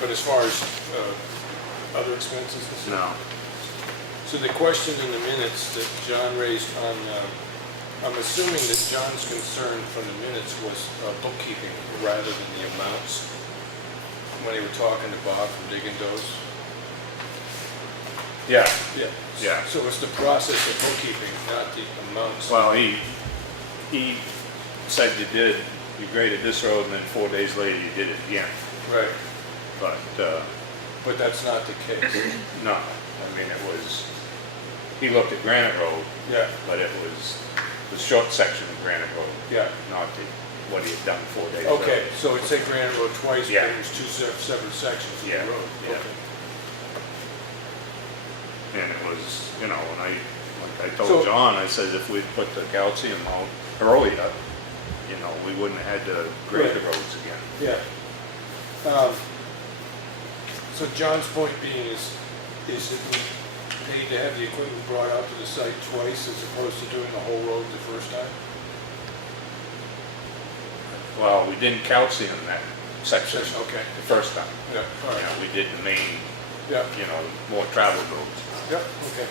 But as far as other expenses and stuff? No. So the question in the minutes that John raised on, I'm assuming that John's concern from the minutes was bookkeeping rather than the amounts when he were talking to Bob from Digging Does. Yeah. Yeah. Yeah. So it's the process of bookkeeping, not the amounts. Well, he said you graded this road, and then 4 days later you did it again. Right. But But that's not the case. no, I mean, it was, he looked at Granite Road, Yeah, but it was the short section of Granite Road, yeah. not what he had done 4 days Okay, earlier. so it's a Granite Road twice, Yeah. but it was two separate sections of Yeah, the road. yeah. Okay. And it was, you know, when I So- told John, I said if we'd put the calcium out earlier, you know, we wouldn't have had to grade the Right. roads again. Yeah. So John's point being is that we paid to have the equipment brought out to the site twice as opposed to doing the whole road the first time? Well, we didn't calcium that section Okay. the first time. Yeah, all You know, right. we did the main, Yeah, you know, more traveled roads. yeah, okay.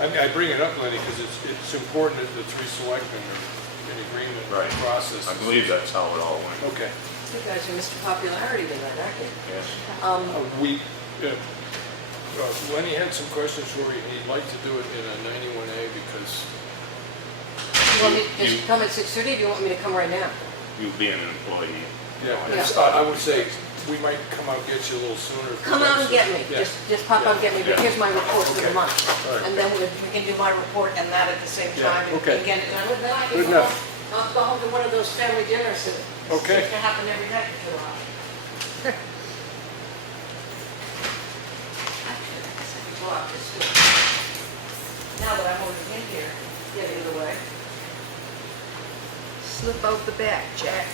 I mean, I bring it up, Lenny, because it's important that the three selectmen are in agreement with Right. the process. I believe that's how it all went. Okay. You guys are Mr. Popularity tonight, aren't you? Yes. Lenny had some questions for you. He'd like to do it in a 91A because, You want me to You- just come at 6:30, or do you want me to come right now? You being an employee. yeah, you know, Yeah. it's- I would say we might come out and get you a little sooner. if Come we out have and get some- me, Yeah. just pop out and get me, but Yeah. here's my report for the Okay. month. All right. And then we can do my report and that at the same Yeah, time, and okay. get it done. And then I can Good go enough. home. I'll go home to one of those family dinners that Okay. seem to happen every night for a while. Actually, I guess I could go out this way. Now that I'm over in here, get it out of the way. Slip out the back, Jack.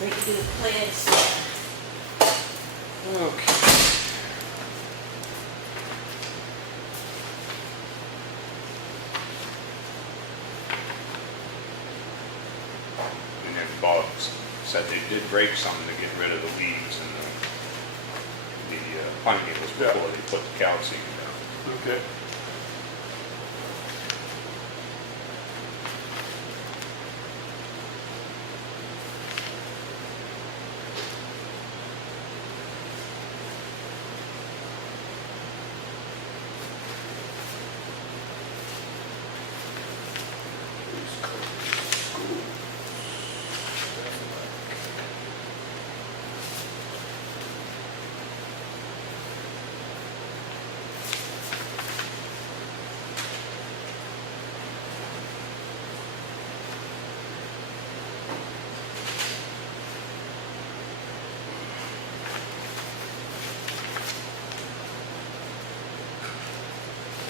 We can do the plans. Okay. And then Bob said they did break some to get rid of the weeds and the pine needles Yeah. before they put the calcium down. Okay.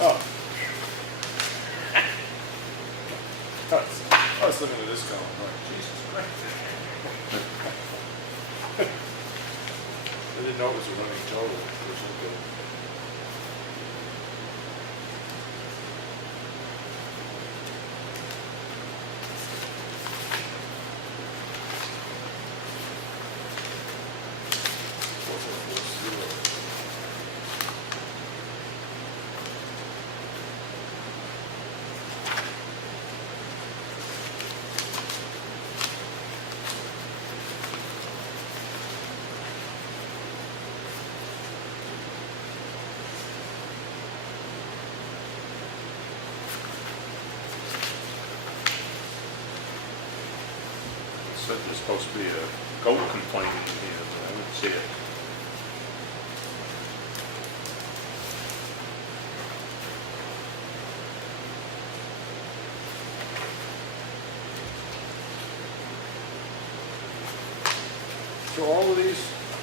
Oh. I was looking at this column, like, Jesus Christ. I didn't know it was a running total. It was okay. Said there's supposed to be a goat complaint in here, but I didn't see it. So all of these,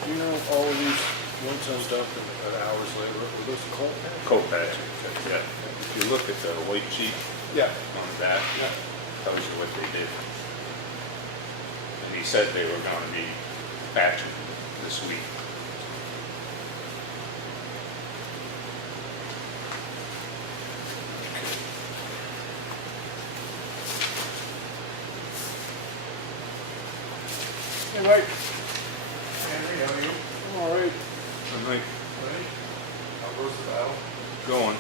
you know, all of these, one ton dump and hours later, were those coal? Coat patching, yeah. If you look at the white sheet Yeah, on the back, yeah. tells you what they did. And he said they were gonna be patching this week. Hey, Mike. Henry, how are you? All right. I think Ready? How goes the battle? going.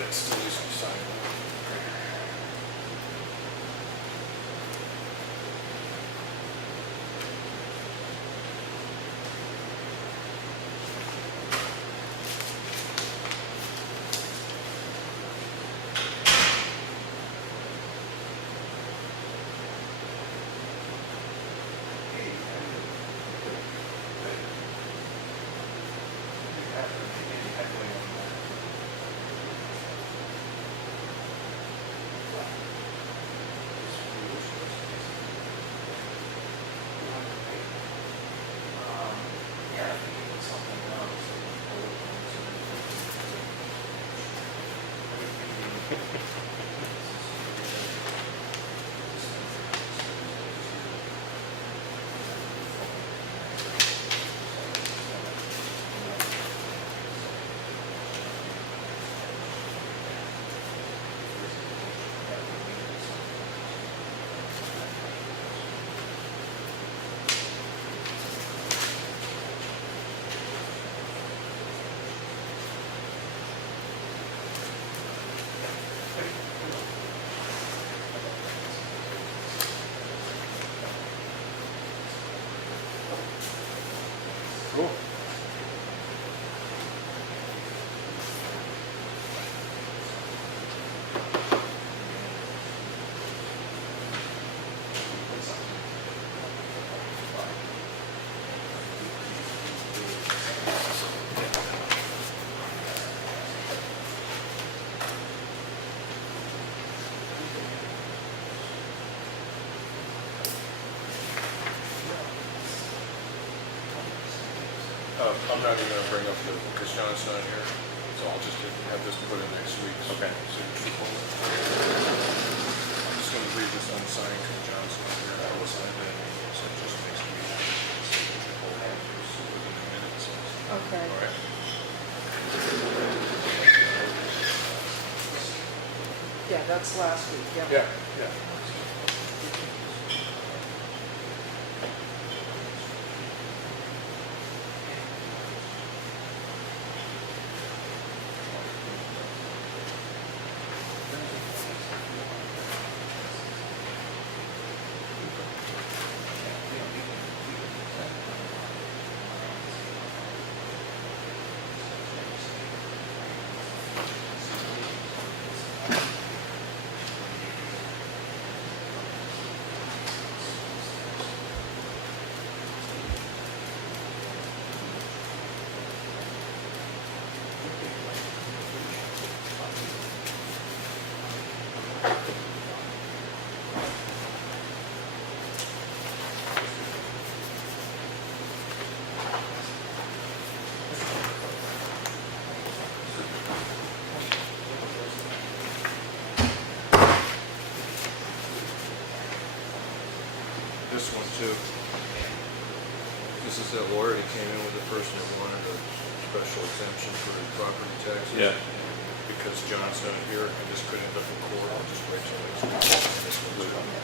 That still needs to be signed. Cool. I'm not even gonna bring up the, because John's not here, so I'll just have this put in next week's. Okay. signature folder. I'm just gonna leave this unsigned because John's not here. I will sign it, so it just makes me signature folder within the minutes. Okay. All right. Yeah, that's last week, yeah. Yeah, yeah. this one too. This is that lawyer that came in with the person that wanted a special exemption for his property taxes. Yeah. Because John's not here, and this could end up in court, I'll just wait till next week. This one's done.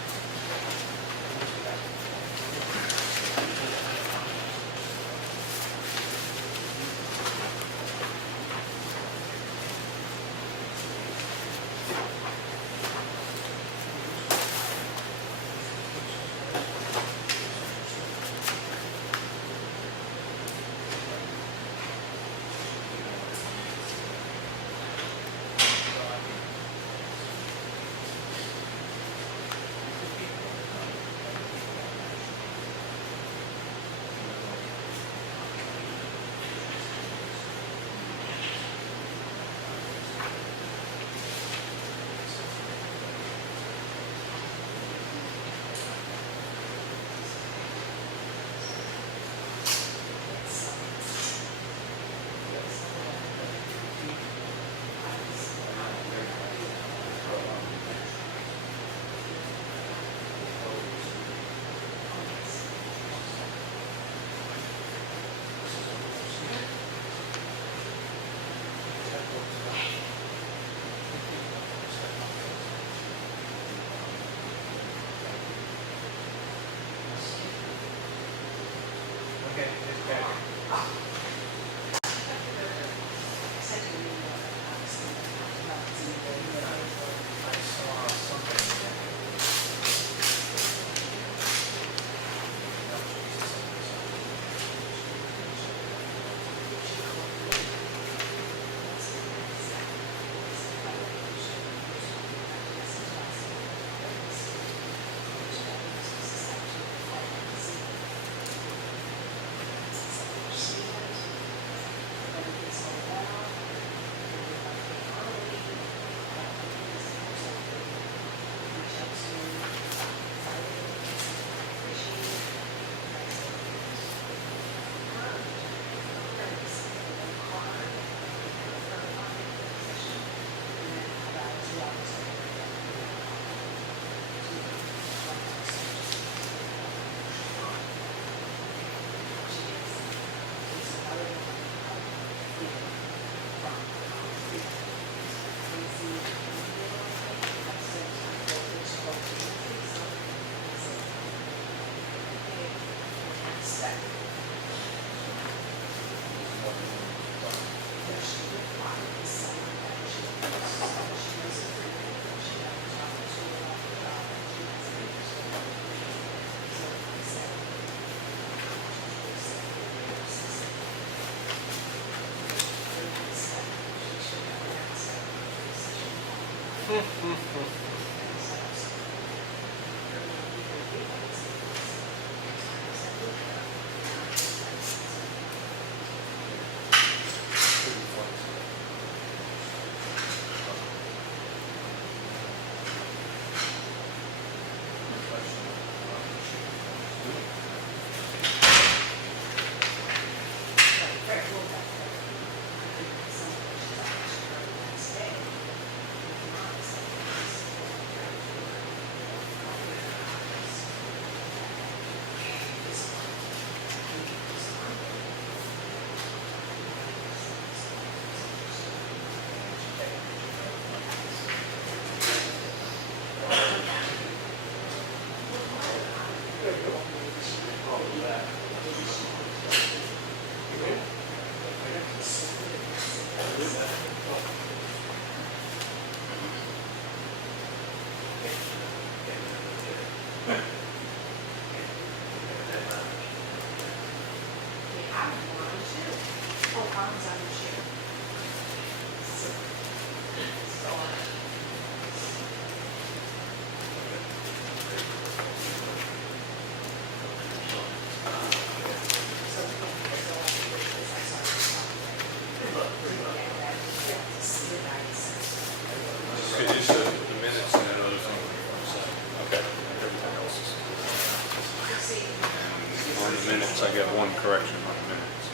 minutes, I got one correction on the minutes.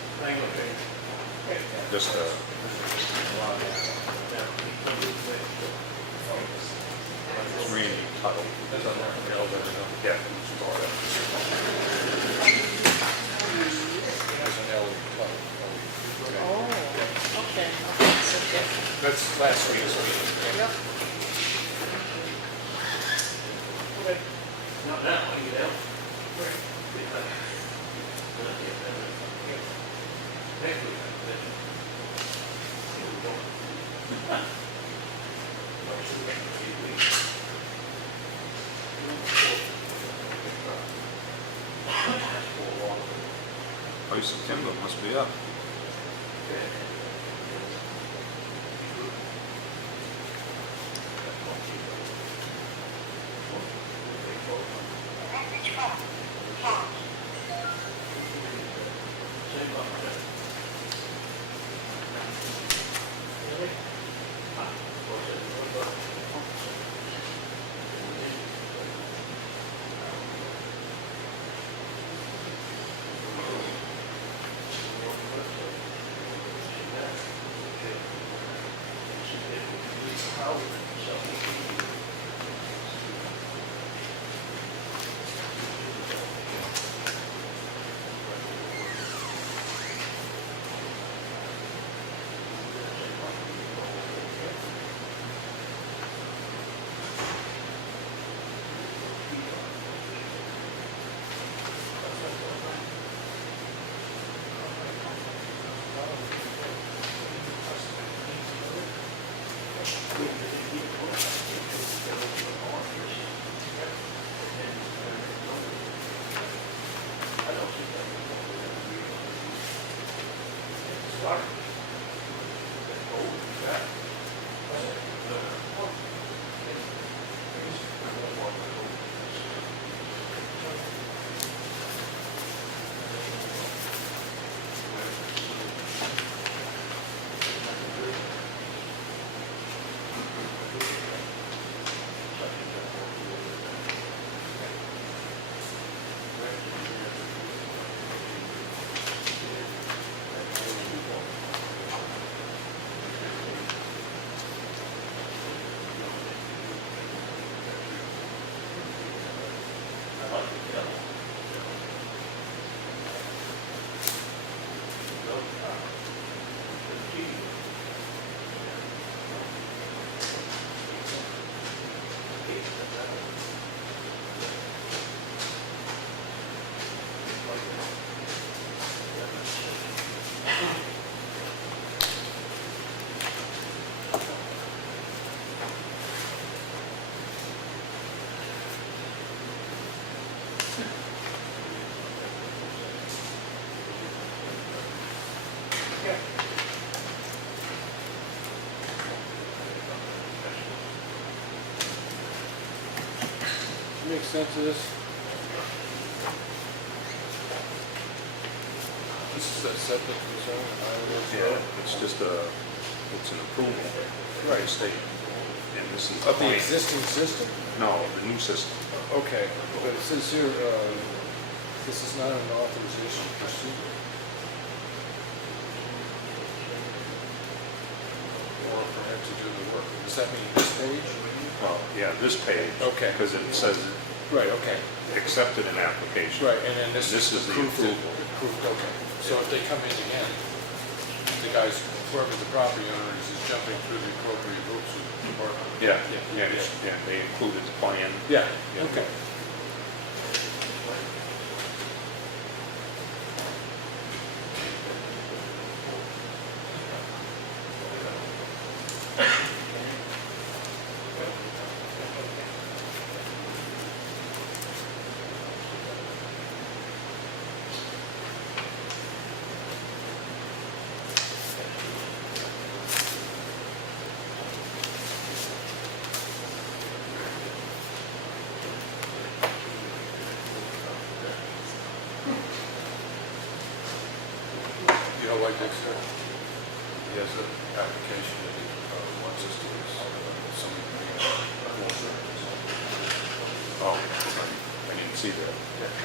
Just It's Randy Tuttle. That's on there. Okay, I'll let her know. Yeah. There's an L title. Oh, okay, so different. That's last week's meeting. Yep. Not now, when you get out. Next week. Price of timber must be up. Make sense of this? This is a septic concern, Yeah, it's just it's an approval by the state. And this is Of the plan. existing system? No, the new system. Okay, but it says here, this is not an authorization procedure. Or a permit to do the work. Does that mean this page? Well, yeah, this page. Okay. Because it says Right, okay. accepted an application. Right, and then this This is the approved it. approval. Approved, okay. So if they come in again, the guys, whoever the property owner is jumping through the appropriate hoops with the department. Yeah, Yeah, yeah, they included the plan. Yeah, Yeah. okay. You know, like this, he has an application that he wants us to use, somebody bring it up. Oh, I didn't see that.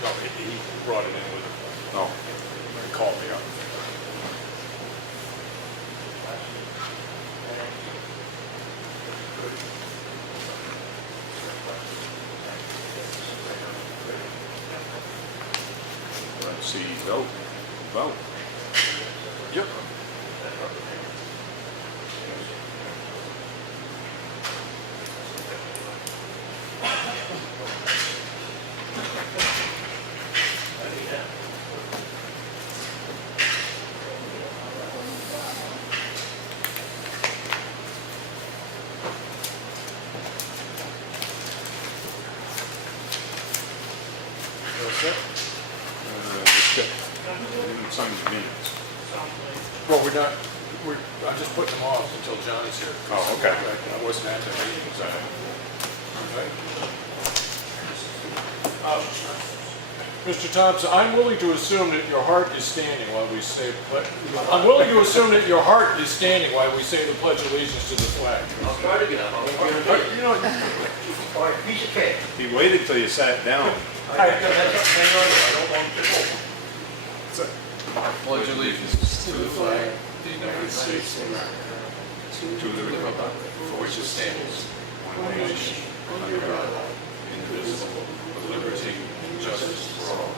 No, he brought it in with him. Oh, He called me up. Go. Vote. Yep. You all set? Let's check. We didn't sign the minutes. Well, I'm just putting them off until John's here. Oh, okay. I wasn't at the meeting, so. Okay. Mr. Thompson, I'm willing to assume that your heart is standing while we say, I'm willing to assume that your heart is standing while we say the Pledge of Allegiance to the flag. I'll try to get up. You know, All right, piece of cake. He waited till you sat down. I got that hang on there. I don't want to. Pledge allegiance to the flag of the United States of America, to the republic for which it stands, one nation, under God, indivisible, with liberty and justice for all.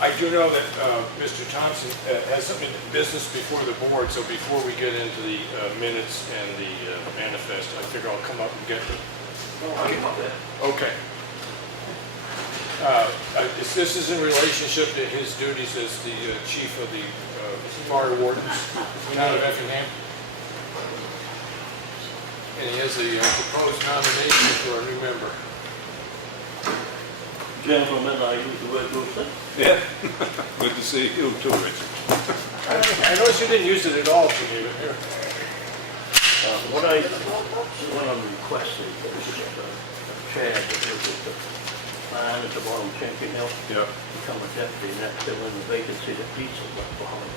I do know that Mr. Thompson has some business before the board, so before we get into the minutes and the manifest, I figure I'll come up and get them. I'll get up there. Okay. This is in relationship to his duties as the chief of the fire wardens out of Effingham. And he has a proposed nomination for a new member. Gentlemen, I use the word roofing. Yeah. Good to see you too, Richard. I noticed you didn't use it at all for me, but here. What I'm requesting is Chad, that lives at the line at the bottom of Chinky Hill, Yeah. become a deputy, and that's filling the vacancy that Diesel left behind.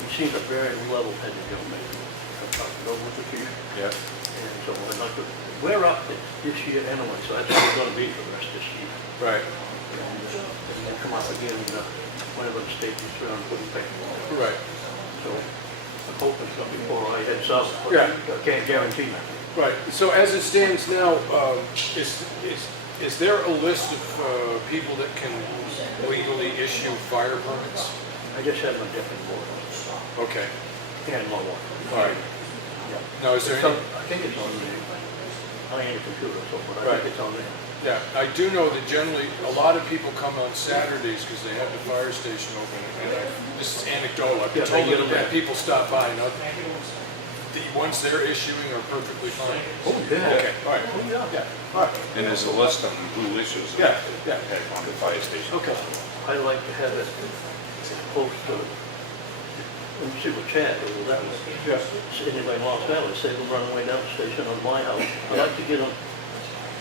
He seems a very level-headed young man. I've talked it over with the chief, Yeah. and so I'd like to, we're up this year anyway, so that's what we're gonna be for the rest of this year. Right. And then come up again, whenever the state is around, putting paperwork. Right. So I'm hoping so before I head south, but Yeah. I can't guarantee that. Right. So as it stands now, is there a list of people that can legally issue fire permits? I just have my different board Okay. and my wife. All right. Yeah. Now, is there So, any? I think it's on there. I ain't a computer, so, but I Right. think it's on there. Yeah, I do know that generally, a lot of people come on Saturdays because they have the fire station open, and this is anecdotal, I've been Yeah, they told get that them. people stop by, now, the ones they're issuing are perfectly fine. Oh, yeah. Okay, all right. Oh, yeah. Yeah, all right, And there's a list of who issues. yeah, yeah, On the fire station. okay. I like to have it close to, let me see what Chad did with that one. Yeah. So anybody lost that, save them running away down the station on my house. I like to get them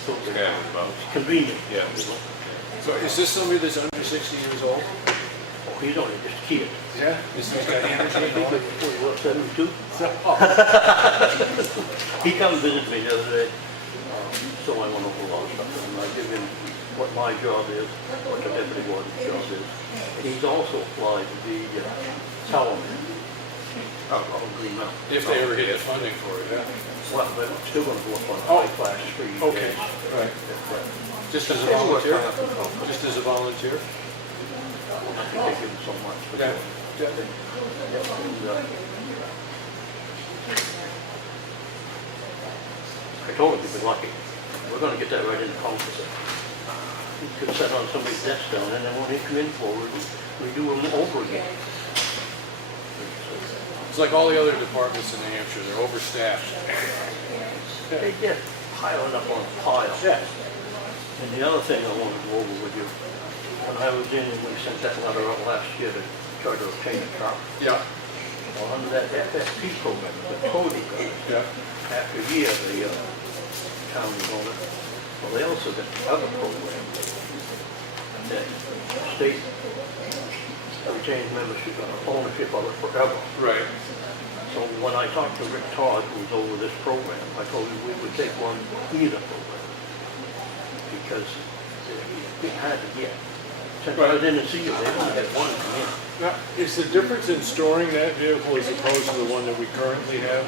so Yeah, about. it's convenient. Yeah. So is this somebody that's under 60 years old? Oh, he's only just a kid. Yeah. Is he's got energy and all that? What, 72? Oh, He come visit me the other day, so I went over a lot of stuff, and I give him what my job is, what the deputy warden's job is. And he's also applied to be tower man on Green Mountain. if they ever get the funding for it, yeah. Well, but I'm still gonna go up on a Oh. high-class street. Okay, right. Just as a volunteer? Just as a volunteer? I think they give him so much. for Yeah. doing it. Yeah. Yeah, and, I told him he'd been lucky. We're gonna get that right in the conference. He could sit on somebody's desk down and then when he come in forward, we do them over again. It's like all the other departments in New Hampshire, they're overstaffed. They get piling up on a pile. Yeah. And the other thing I want to go over with you, when I was in, we sent that letter out last year to try to obtain a truck. Yeah. Well, under that FSP program, the Cody goes. Yeah. After a year, the town was on it. Well, they also got the other program that state retains membership, ownership of it forever. Right. So when I talked to Rick Todd, who was over this program, I told him we would take one either program because it had to get. Since I was in the seal, they only had one come in. Now, is the difference in storing that vehicle as opposed to the one that we currently have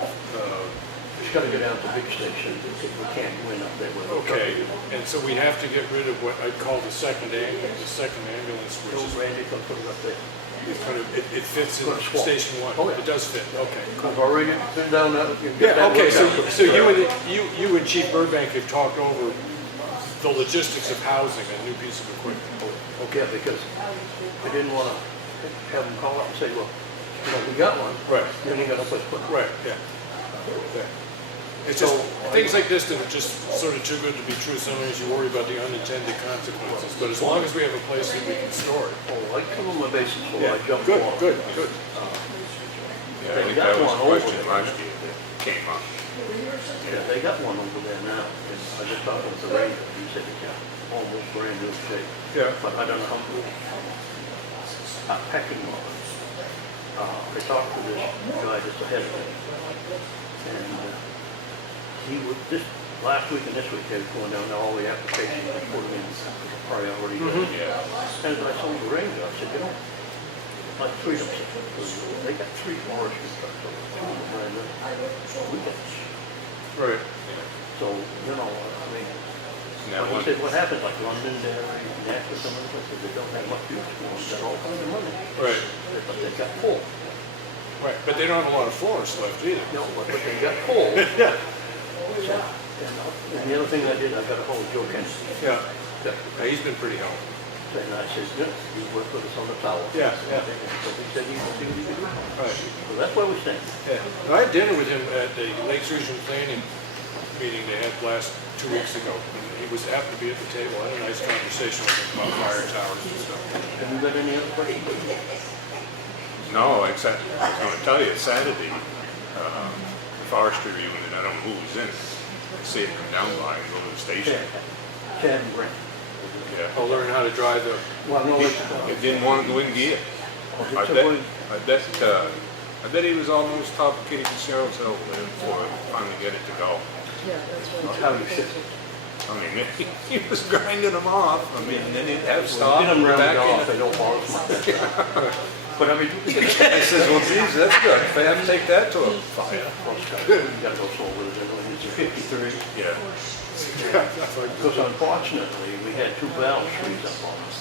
gotta go down to the big station, we can't go in up there with the truck. Okay, and so we have to get rid of what I'd call the second ambulance, which So is, Randy can put it up there. it fits in Gonna swap. Station 1. Oh, yeah. It does fit, okay, cool. I've already been down that. Yeah, okay, so you and Chief Burbank have talked over the logistics of housing a new piece of equipment. Okay, because I didn't wanna have them call up and say, well, you know, we got one. Right. Then you gotta put. Right, yeah. Yeah. It's just, things like this that are just sort of too good to be true, sometimes you worry about the unintended consequences, but as long as we have a place that we can store it. Oh, I cover my bases, so Yeah, I jump good, off. good, good. Yeah, I think that was a question last year that came up. Yeah, they got one over there now, and I just talked with the ranger, he said it's almost brand new shape. Yeah. But I don't know how good. Pecking order. I talked to this guy just ahead of me, and he would, last week and this week, they were going down there, all the applications and putting in priority. Yeah. And as I told the ranger, I said, you know, like Freedom, they got 3 forestry trucks over there, 2 of them brand new. We got, Right. so, you know, I mean, Now, he one, said, what happens, like Londonderry, Nashville, some of them, I said, they don't have much use for them, got all kinds of money. Right, But they got full. right, but they don't have a lot of forest left either. No, but they got full. Yeah. So, and the other thing I did, I got a hold of Joe Kennedy. Yeah, Yeah. he's been pretty helpful. And I said, yeah, you work with us on the tower. Yeah, yeah. So he said he would see what he could do. Right. So that's where we stand. Yeah, I had dinner with him at the Lakes Region Planning meeting they had last 2 weeks ago. And he was happy to be at the table, I had a nice conversation with him about fire towers and stuff. Have you got any other questions? no, except, I was gonna tell you, Saturday, the forestry unit, I don't know who was in it, I see it come down by and go to the station. Chad and Brent. Yeah. I'll learn how to drive the, Well, no, it's, It didn't want to go in gear. I bet he was almost top of Kitty and Cheryl's hill with him before he finally get it to go. Yeah, that's I'll right. tell you, shit. I mean, he was grinding them off. I mean, then he'd have Get stop them rounded back off, in. they don't bother us. But I mean, you I says, well, geez, that's good. If I have to take that to a fire. gotta go slow with it, it's 53. Yeah. Because unfortunately, we had 2 valves freeze up on us.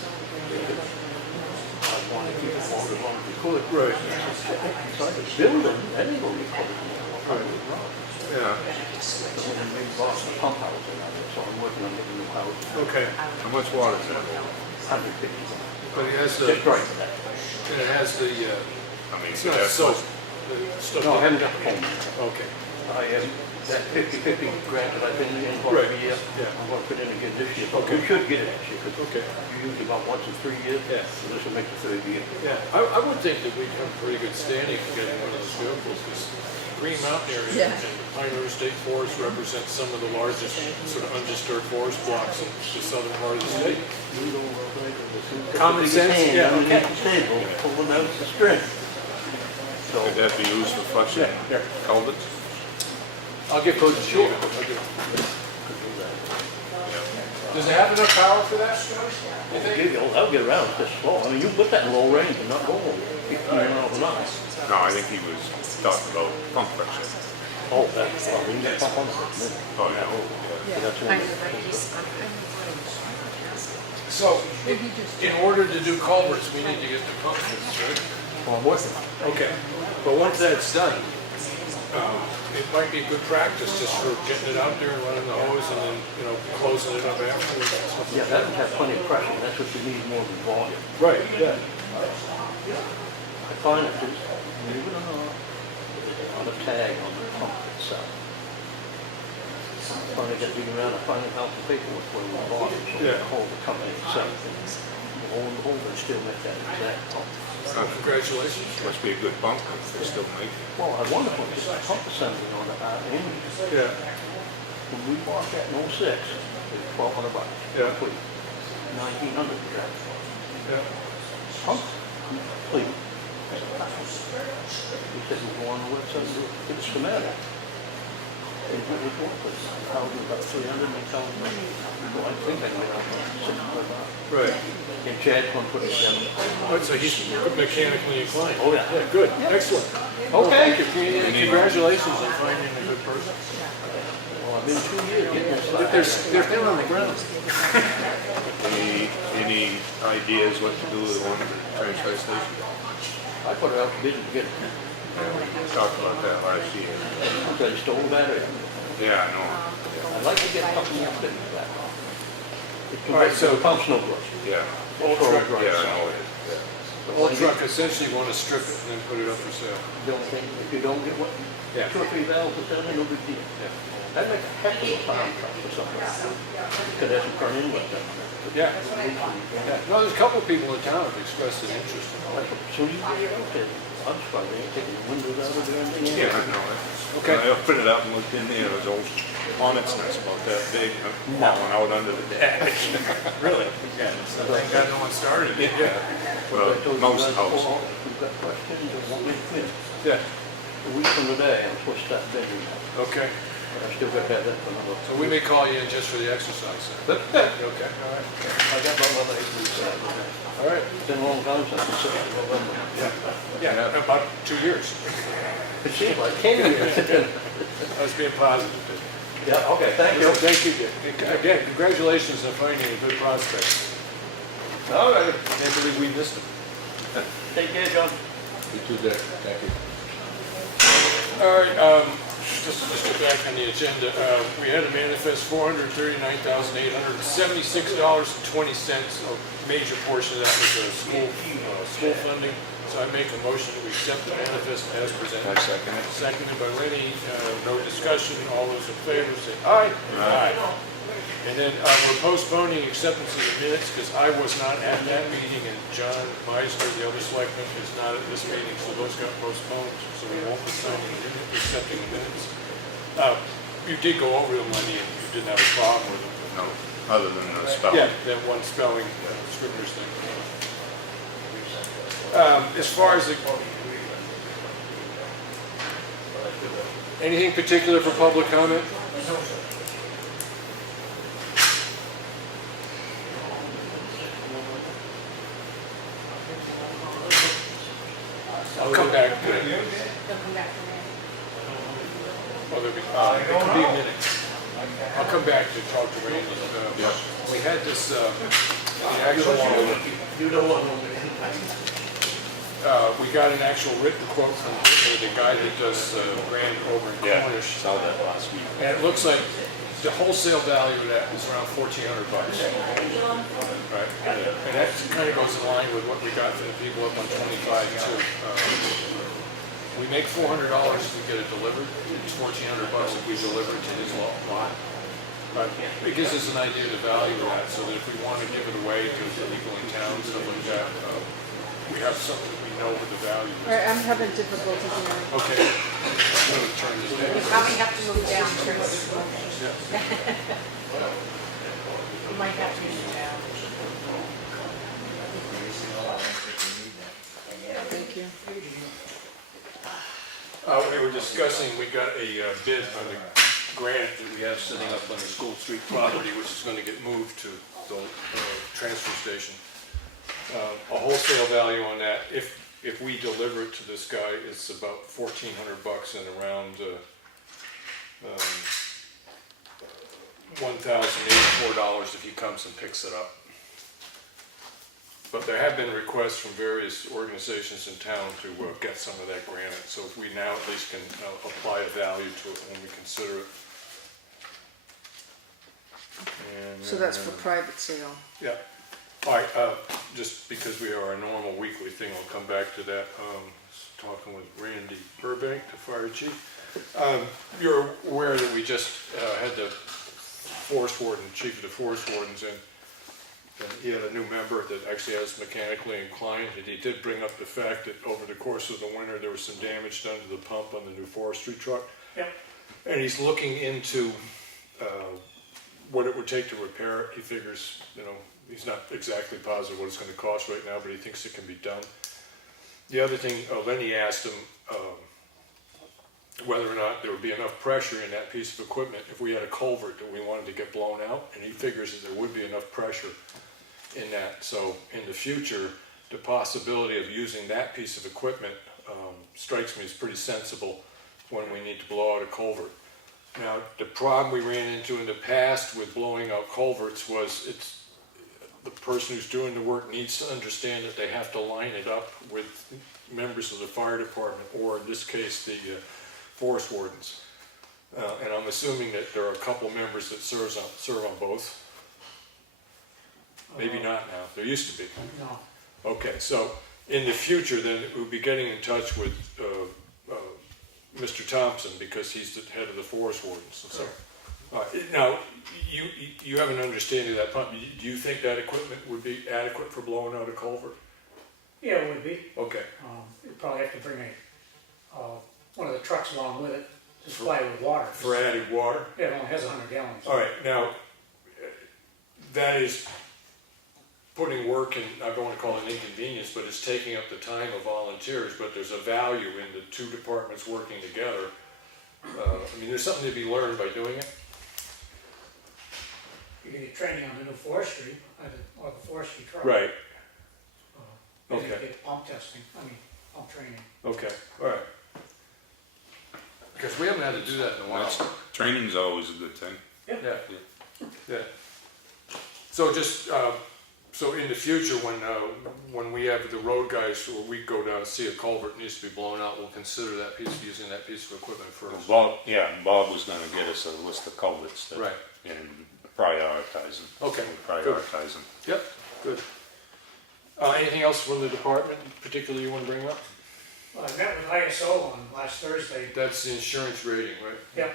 I wanted to keep it warm as long as we could. right, Inside the building, that ain't gonna be covered tomorrow. yeah, And then we bought a pump house in it, so I'm working on getting a new house. okay. How much water is that? 150. But it has the, Just right for that. and it has the, I mean, it's so not that's soap. supposed, The stuff No, I that- haven't got the phone. Okay, I am, that 50/50 grant that I've been in for Right, every year, yeah. I'm gonna put in again this year. But Okay. we should get it this year, because okay. usually about once in 3 years. Yeah. So this will make the 3rd year. Yeah, I would think that we'd have pretty good standing in getting one of those vehicles, because Green Mountain area Yeah. and Pine River State Forest represent some of the largest sort of undisturbed forest blocks in the southern part of the state. Common sense, yeah, okay. Table, pulling out the string. So, could that be used for flushing culverts? I'll get those, sure. Does it have enough power for that? I'll get around, it's just slow. I mean, you can put that in low range and not go over. No, I think he was talking about pump pressure. Oh, that's, well, you can pump on it. Oh, yeah. Yeah, That's kind one. of, right, he's, I'm kind So, in order to do culverts, we need to get the pump fixed, right? Well, I'm working. Okay, but once that's done, it might be good practice just for getting it out there and running the hose and then, you know, closing it up afterwards. Yeah, that would have plenty of pressure, that's what you need more than volume. Right, yeah. I find it, just, believe it or not, there's on a tag on the pump itself. I finally got digging around, I finally found the paperwork where we bought it, so Yeah. the whole company itself. The whole, they still make that exact pump. Congratulations. Must be a good pump if they still make it. Well, I wonder if it's a pump assembly on the end. Yeah, When we bought that in '06, it was $1,200. Yeah. Complete. 1,900 for that. yeah. Pump, complete. He said, we'll go on the website and do it, get a schematic. And what was what was about 300 and so well, I think I can get out about 600 Right. And Chad's gonna put it down. Oh, so he's mechanically inclined. Oh, yeah. Yeah, good, excellent. Okay. Congratulations on finding a good person. Well, I've been 2 years getting this. They're on the ground. Any ideas what to do with the one at the transfer station? I put it out to bid to get it. Yeah, we talked about that last year. They stole battery. Yeah, I know. I'd like to get a couple more things back. It's too All right, bad so- the pump's no good. Yeah, Old truck, yeah, I know it is. the old truck, essentially you want to strip it and then put it up for sale. Don't think, if you don't get what, Yeah. 2 or 3 valves or something, no big deal. Yeah. That'd make a heck of a farm truck or something. Could have some turn inlet down there. Yeah. Yeah. No, there's a couple of people in town have expressed an interest in it. Like, as soon as you get it out there, I'm surprised they ain't taking the windows out of there and anything. Yeah, I know it. Okay. I opened it up and looked in there, it was old hornet's nest about that big, falling out under the dash. Really? Yeah. Thank God no one started it. Yeah. Well, I told you most guys, houses. oh, if you've got questions or want me to quit, Yeah. a week from today, I'm supposed to start bidding. Okay. But I still got to have that for another. So we may call you in just for the exercise. Then. Okay. All right. I got about another 8 weeks out of it. All right. It's been a long time since I said November. Yeah. About 2 years. It seems like 10 years. I was being positive. Yeah, okay, thank you. Thank you, Dick. Again, congratulations on finding a good prospect. All right. Can't believe we missed him. Take care, John. You too, Dick. Thank you. All right, just get back on the agenda. We had a manifest $439,876.20. A major portion of that was school funding. So I make a motion that we accept the manifest as presented. I second it. Seconded by Lenny. No discussion. All those in favor say aye. Aye. And then we're postponing acceptance of the minutes because I was not at that meeting and John Meisner, the other selectman, is not at this meeting, so those got postponed. So we won't be signing accepting the minutes. You did go over them, Lenny, and you didn't have a problem with them. No, other than the spelling. Yeah, that one spelling, Scribner's thing. As far as the, anything particular for public comment? I'll come back to it. Well, there could be a minute. I'll come back to talk to Randy. We had this, the actual, we got an actual written quote from the guy that does Grand over in Cornish. Saw that last week. And it looks like the wholesale value of that is around $1,400. Right? And that kind of goes in line with what we got for the people up on 25 too. We make $400 if we get it delivered. It's $1,400 if we deliver it to his lot. But it gives us an idea of the value of that, so that if we want to give it away to people in town, stuff like that, we have something that we know what the value All is. right, I'm having difficulty hearing. Okay. I'm going to turn this You down. probably have to move down, Chris. Yeah. You might have to move down. Thank you. We were discussing, we got a bid on the grant that we have sitting up on the School Street property, which is going to get moved to the transfer station. A wholesale value on that, if we deliver it to this guy, it's about $1,400 and around $1,084 if he comes and picks it up. But there have been requests from various organizations in town to get some of that granite, so if we now at least can apply a value to it when we consider it. And, So that's for private sale. Yeah. All right, just because we are a normal weekly thing, I'll come back to that. Talking with Randy Burbank, the fire chief. You're aware that we just had the forest warden, chief of the forest wardens in. And he had a new member that actually has mechanically inclined, and he did bring up the fact that over the course of the winter, there was some damage done to the pump on the new forestry truck. Yep. And he's looking into what it would take to repair it. He figures, he's not exactly positive what it's going to cost right now, but he thinks it can be done. The other thing, Lenny asked him, whether or not there would be enough pressure in that piece of equipment if we had a culvert that we wanted to get blown out, and he figures that there would be enough pressure in that. So in the future, the possibility of using that piece of equipment strikes me as pretty sensible when we need to blow out a culvert. Now, the problem we ran into in the past with blowing out culverts was the person who's doing the work needs to understand that they have to line it up with members of the fire department, or in this case, the forest wardens. And I'm assuming that there are a couple members that serve on both. Maybe not now, there used to be. No, Okay, so in the future, then, we'll be getting in touch with Mr. Thompson, because he's the head of the forest wardens. So, now, you have an understanding of that pump. Do you think that equipment would be adequate for blowing out a culvert? yeah, it would be. Okay, You'd probably have to bring one of the trucks along with it to supply it with water. for added water? Yeah, it only has 100 gallons. All right, now, that is putting work in, I don't want to call it an inconvenience, but it's taking up the time of volunteers, but there's a value in the two departments working together. I mean, there's something to be learned by doing it. You get training on the new forestry, or the forestry truck. Right, Then okay. you get pump testing, pump training. okay, all right. Because we haven't had to do that in a while. Training's always a good thing. Yeah, yeah. So just, so in the future, when we have the road guys, or we go down and see a culvert needs to be blown out, we'll consider that using that piece of equipment first. Bob was gonna get us a list of culverts that, Right. and prioritize them. Okay, We prioritize them. Yep, good. Anything else from the department particularly you want to bring up? Well, I met with ISO on last Thursday. That's the insurance rating, right? Yep.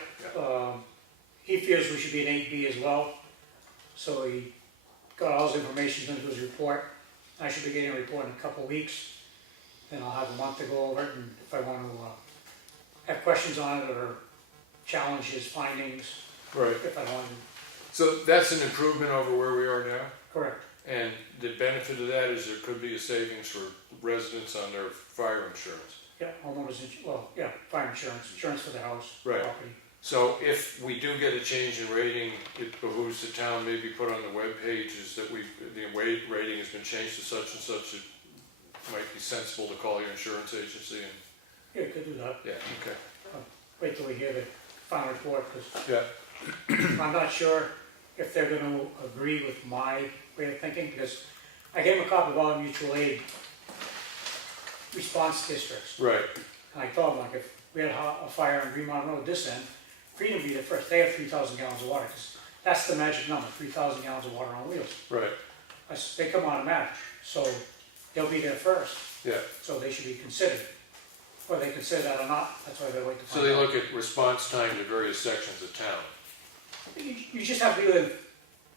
He feels we should be an 8B as well. So he got all his information into his report. I should be getting a report in a couple of weeks. Then I'll have a month to go over it, and if I want to have questions on it or challenge his findings, Right. if I want to. So that's an improvement over where we are now? Correct. And the benefit of that is there could be a savings for residents on their fire insurance. Yeah, fire insurance for the house, Right. property. So if we do get a change in rating, it behooves the town maybe put on the webpage is that the rating has been changed to such and such. It might be sensible to call your insurance agency and, Yeah, could do that. yeah, okay. Wait till we hear the final report, because Yeah, I'm not sure if they're gonna agree with my way of thinking, because I gave them a copy of all the mutual aid response districts. right, And I told them, like, if we had a fire on Green Mountain Road this end, Freedom would be the first. They have 3,000 gallons of water, because that's the magic number, 3,000 gallons of water on wheels. right, They come automatic, so they'll be there first, yeah. so they should be considered. Whether they consider that or not, that's why they wait to So find they out. look at response time to various sections of town. You just have to be within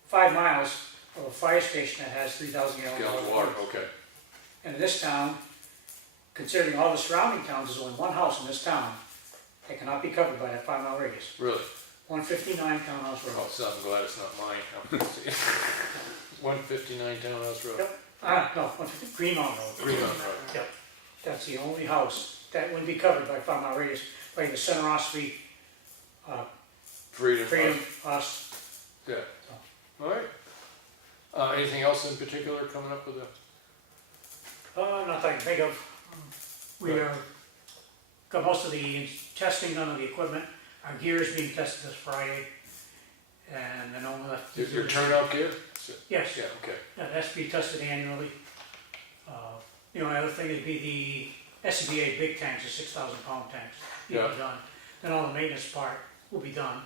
5 miles of a fire station that has 3,000 gallons Gallons of of water. water, okay, And in this town, considering all the surrounding towns, there's only one house in this town that cannot be covered by that 5-mile radius. really? 159 Townhouse Oh, Road. so I'm glad it's not mine. 159 Townhouse Road. Yep. No, 150 Green Mountain Road. Green Mountain Road. Yep. That's the only house that wouldn't be covered by 5-mile radius, by the Center Osprey, Freedom. Freedom, us. Yeah. All right. Anything else in particular coming up with the? Not that I can think of. We got most of the testing done on the equipment. Our gear is being tested this Friday. And then only left. to do Your is- turnout gear? Yes. Yeah, okay. That has to be tested annually. Another thing would be the SCBA big tanks, the 6,000 pound tanks, need to be Yeah. done. Then all the maintenance part will be done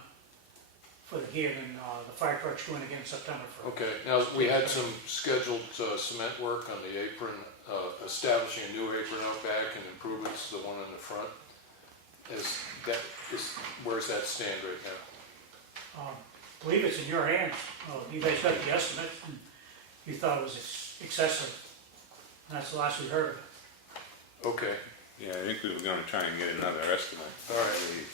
for the gear, and the fire truck's going again in September for. Okay, now, we had some scheduled cement work on the apron, establishing a new apron out back and improvements to the one in the front. Where's that stand right now? I believe it's in your hands. You guys got the estimate, and you thought it was excessive. And that's the last we heard of it. Okay, Yeah, I think we were gonna try and get another estimate. all right.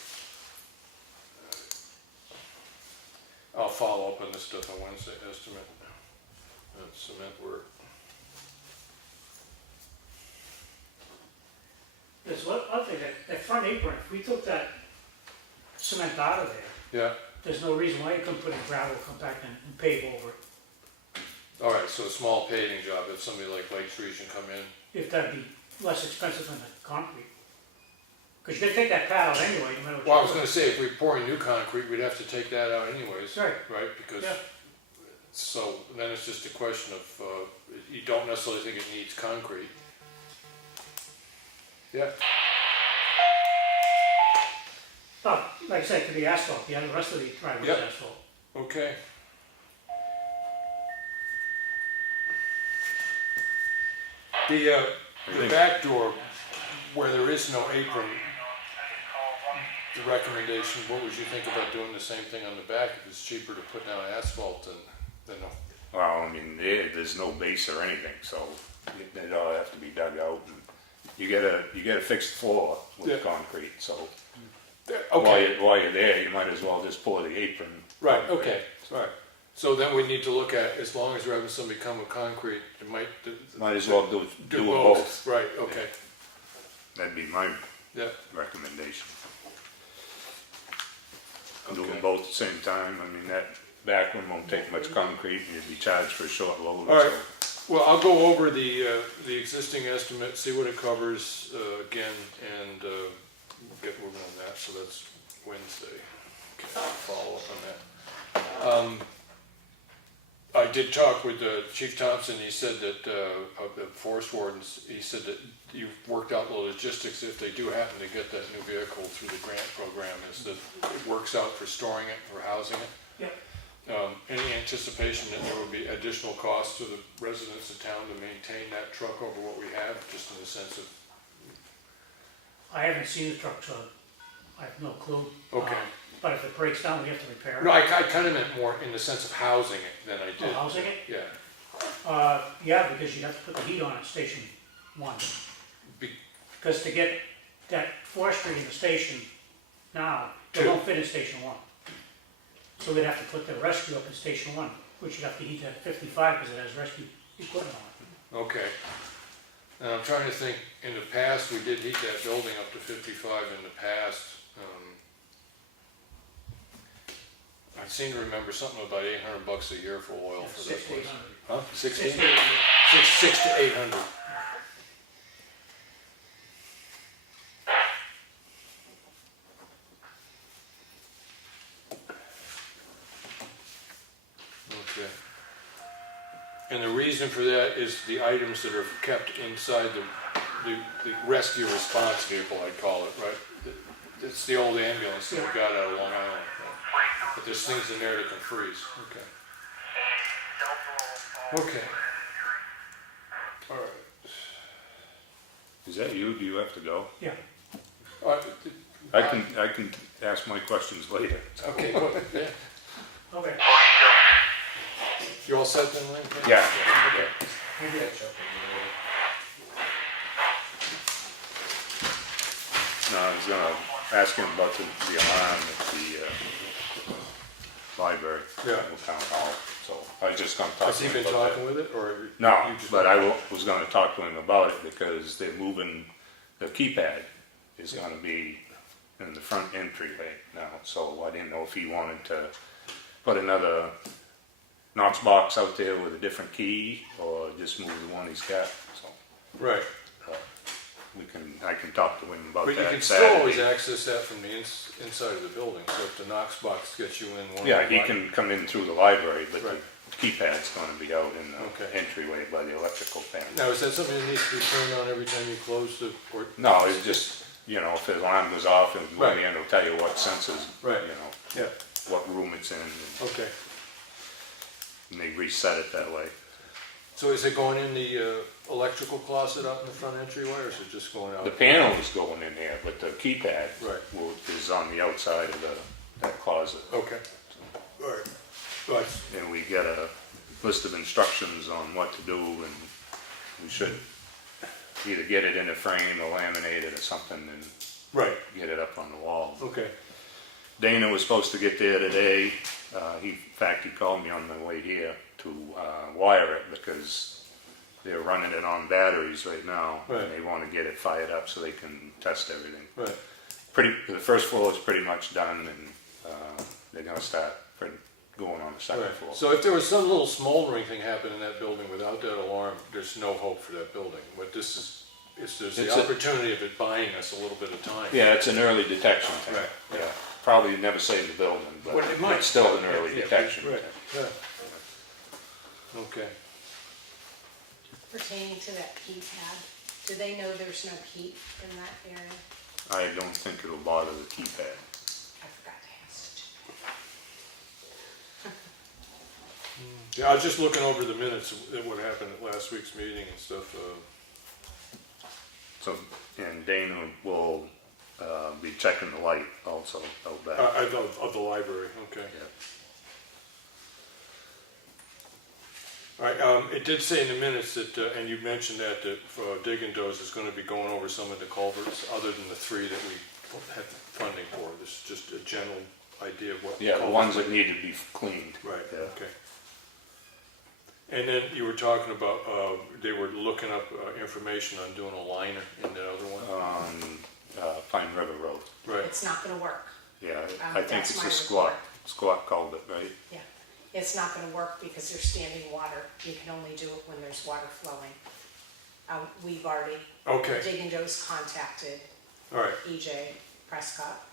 I'll follow up on this stuff on Wednesday, estimate, cement work. There's one thing, that front apron, if we took that cement out of there, Yeah, there's no reason why you couldn't put in gravel, compact and pave over it. all right, so a small paving job, if somebody like Lakes Region come in. If that'd be less expensive than the concrete. Because you're gonna take that pad out anyway, no matter what you do. Well, I was gonna say, if we're pouring new concrete, we'd have to take that out anyways. Right. Right, because, Yeah. so then it's just a question of, you don't necessarily think it needs concrete. Yeah, Oh, like I said, it could be asphalt, the rest of the driveway is Yep. asphalt. okay. The back door, where there is no apron, the recommendation, what would you think about doing the same thing on the back? If it's cheaper to put down asphalt than no. Well, I mean, there's no base or anything, so it all have to be dug out. And you get a fixed floor with Yeah. concrete, so Okay, while you're there, you might as well just pour the apron. right, okay, right. So then we need to look at, as long as we're having somebody come with concrete, it might. Might as well do both. Right, okay, That'd be my yeah, recommendation. Do Okay. them both at the same time. I mean, that back one won't take much concrete, and you'd be charged for a short load. All right. so- Well, I'll go over the existing estimate, see what it covers, again, and, get moving on that, so that's Wednesday. Okay, follow up on that. I did talk with Chief Thompson. He said that, of the forest wardens, he said that you've worked out the logistics if they do happen to get that new vehicle through the grant program, is that it works out for storing it, for housing it. Yep. Any anticipation that there would be additional costs to the residents of town to maintain that truck over what we have, just in the sense of, I haven't seen the truck, so I have no clue. Okay. But if it breaks down, we have to repair it. no, I kind of meant more in the sense of housing it than I Oh, did. housing it? Yeah, Yeah, because you have to put the heat on at station one. Be- Because to get that forestry in the station now, they Two. won't fit in station one. So we'd have to put the rescue up in station one, which you'd have to heat at 55 because it has rescue equipment on it. okay. And I'm trying to think, in the past, we did heat that building up to 55 in the past. I seem to remember something about $800 a year for oil for that 6 to place. 800. Huh? 16? 6 to 800. Six to 800. Okay. And the reason for that is the items that are kept inside the rescue response vehicle, I'd call it, right? It's the old ambulance that we got out of Long Island. Right? But there's things in there that can freeze. Okay. Okay. All right. Is that you? Do you have to go? Yeah. All right. I can ask my questions later. Okay, good. Yeah. Okay. You all set then, Lynn? Yeah. Okay. No, I was gonna ask him about the alarm at the library. Yeah. Or town hall, so I was just gonna talk Has to he him been about talking that. with it, or? No, you just- but I was gonna talk to him about it because they're moving, the keypad is gonna be in the front entryway now, so I didn't know if he wanted to put another Knox box out there with a different key, or just move the one he's got, so. Right. I can talk to him about But that. you can still Saturday. always access that from the inside of the building, so if the Knox box gets you in one. Yeah, he can come in through the library, but the Right. keypad's gonna be out in the Okay. entryway by the electrical panel. Now, is that something that needs to be turned on every time you close the, or? No, it's just, if the alarm goes off, and Right. the end will tell you what sensors, Right. Yeah, what room it's in, okay. and they reset it that way. So is it going in the electrical closet out in the front entryway, or is it just going out? The panel is going in there, but the keypad Right. is on the outside of that closet. Okay. All right. Right. And we get a list of instructions on what to do, and we should either get it in a frame or laminate it or something and Right, get it up on the wall. okay. Dana was supposed to get there today. In fact, he called me on the way here to wire it because they're running it on batteries right now. Right. And they want to get it fired up so they can test everything. Right. The first floor is pretty much done, and they're gonna start going on the second Right. floor. So if there was some little smoldering thing happening in that building without that alarm, there's no hope for that building. But this is there's the It's a- opportunity of it buying us a little bit of time. Yeah, it's an early detection thing. Right. Yeah, probably never save the building, but Well, it might. it's still an Yeah, early yeah, detection. Right, yeah. Okay. Pertaining to that keypad, do they know there's no heat in that area? I don't think it'll bother the keypad. I forgot to ask. Yeah, I was just looking over the minutes of what happened at last week's meeting and stuff. So, and Dana will be checking the light also out back. Of the library, okay. Yeah. All right, it did say in the minutes that, and you mentioned that Dig and Doze is going to be going over some of the culverts, other than the 3 that we had funding for. This is just a general idea of what. Yeah, the culverts ones that might- need to be cleaned. Right, Yeah. okay. And then you were talking about, they were looking up information on doing a liner in that other one? On Pine River Road. Right, It's not gonna work, Yeah, I think that's it's my a squat report. culvert, right? yeah. It's not gonna work because there's standing water. You can only do it when there's water flowing. We've already, okay, Dig and Joe's contacted all right, EJ Prescott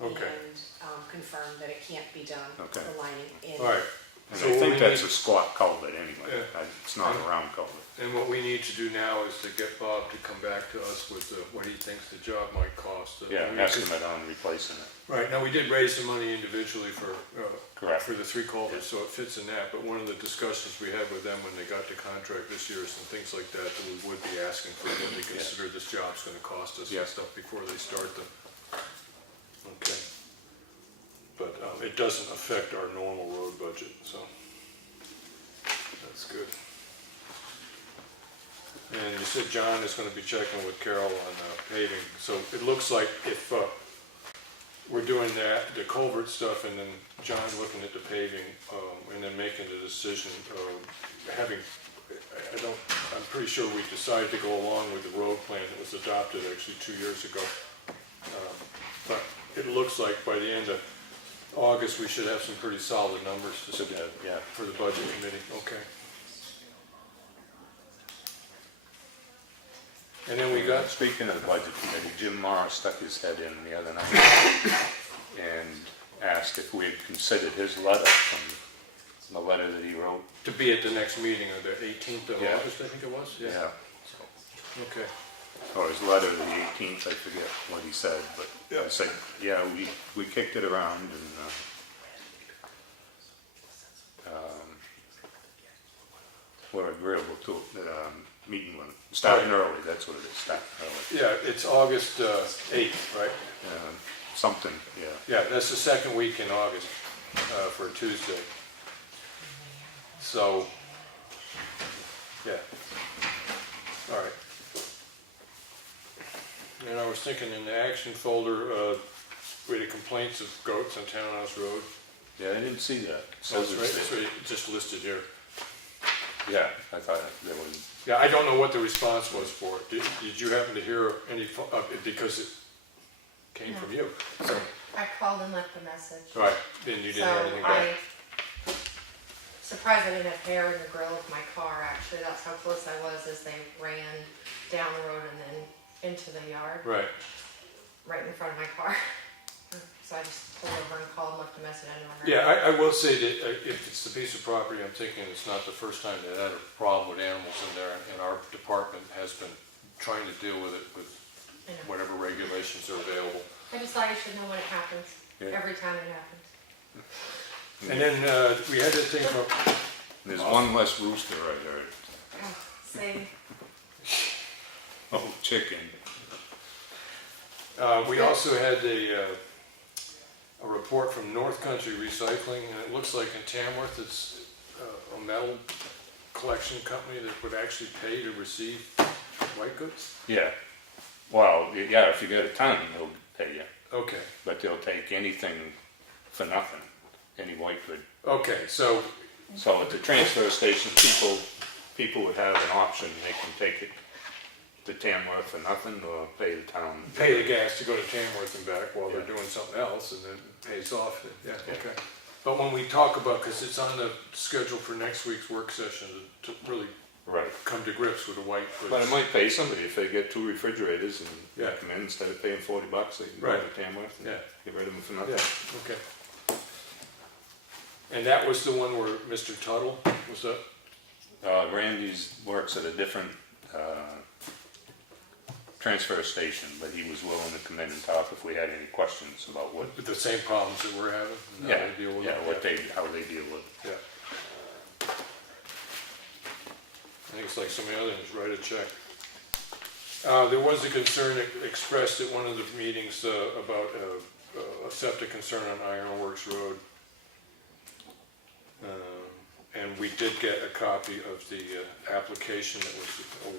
okay, and confirmed that it can't be done, Okay. the lining in. all right. And So I what think we that's need- a squat culvert anyway. Yeah. It's not a round culvert. And what we need to do now is to get Bob to come back to us with what he thinks the job might cost. Yeah, an we could- estimate on replacing it. Right, now we did raise some money individually for Correct. the 3 culverts, so it fits in that. But one of the discussions we had with them when they got the contract this year is some things like that, that we would be asking for them to consider this job's gonna cost us Yeah. and stuff before they start them. Okay. But it doesn't affect our normal road budget, so that's good. And you said John is gonna be checking with Carol on paving, so it looks like if we're doing that, the culvert stuff, and then John's looking at the paving, and then making the decision, I'm pretty sure we decided to go along with the road plan that was adopted actually 2 years ago. But it looks like by the end of August, we should have some pretty solid numbers to submit Yeah. for the budget committee, okay. And then we got, Speaking of the budget committee, Jim Morris stuck his head in the other night and asked if we had considered his letter from the letter that he wrote. to be at the next meeting of the 18th of Yeah. August, I think it was? Yeah. Okay. Or his letter of the 18th, I forget what he said, but I Yeah. said, yeah, we kicked it around and we're agreeable to meeting with him. Starting early, that's what it is, starting early. Yeah, it's August 8th, right? Something, yeah. Yeah, that's the second week in August for a Tuesday. So, yeah. All right. And I was thinking in the action folder, we had complaints of goats on Townhouse Road. Yeah, I didn't see that. So it's right, it's right, just listed here. Yeah, I thought there was, Yeah, I don't know what the response was for it. Did you happen to hear any, because it came from you? So, I called and left a message. right, then you So didn't hear anything back. surprised I didn't have hair in the grill of my car, actually. That's how close I was as they ran down the road and then into the yard, Right. right in front of my car. So I just pulled over and called and left a message. I never heard. Yeah, I will say that if it's the piece of property, I'm thinking it's not the first time they had a problem with animals in there, and our department has been trying to deal with it with I know. whatever regulations are available. I just thought you should know when it happens, Yeah. every time it happens. And then we had that thing from, there's one less rooster I heard. Oh, see, Oh, chicken. we also had a report from North Country Recycling, and it looks like in Tamworth, it's a metal collection company that would actually pay to receive white goods? Yeah. Well, yeah, if you get a ton, they'll pay you, Okay, but they'll take anything for nothing, any white good. okay, so, So at the transfer station, people people would have an option, they can take it to Tamworth for nothing or pay the town. Pay the gas to go to Tamworth and back while they're Yeah. doing something else, and then it pays off, yeah, Yeah. okay. But when we talk about, because it's on the schedule for next week's work session, to really Right. come to grips with the white goods. But it might pay somebody if they get 2 refrigerators and Yeah. they come in, instead of paying $40, they can go Right. to Tamworth and Yeah. get rid of them for Yeah, nothing. okay. And that was the one where Mr. Tuttle, was that? Randy's works at a different transfer station, but he was willing to come in and talk if we had any questions about what, With the same problems that we're having? and how yeah, they deal with yeah, it? how they deal with it. Yeah. I think it's like so many other things, write a check. There was a concern expressed at one of the meetings about a septic concern on Ironworks Road. And we did get a copy of the application that was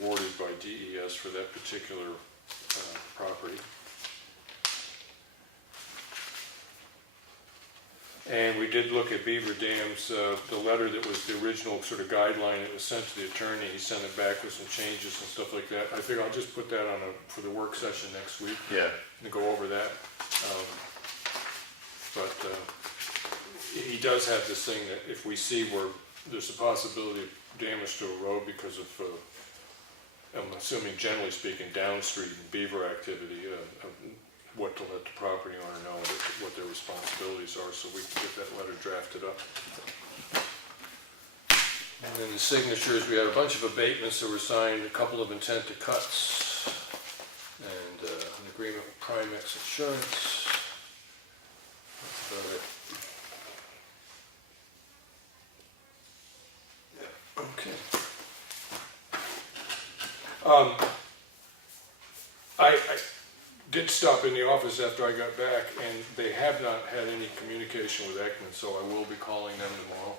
awarded by DES for that particular property. And we did look at beaver dams, the letter that was the original sort of guideline that was sent to the attorney, he sent it back with some changes and stuff like that. I think I'll just put that on for the work session next week, Yeah, to go over that. But he does have this thing that if we see where there's a possibility of damage to a road because of, I'm assuming generally speaking, downstream beaver activity, what to let the property owner know, what their responsibilities are, so we can get that letter drafted up. And then the signatures, we had a bunch of abatements that were signed, a couple of intent to cuts, and an agreement with Primex Insurance. That's about it. Yeah, okay. I did stop in the office after I got back, and they have not had any communication with Ekman, so I will be calling them tomorrow,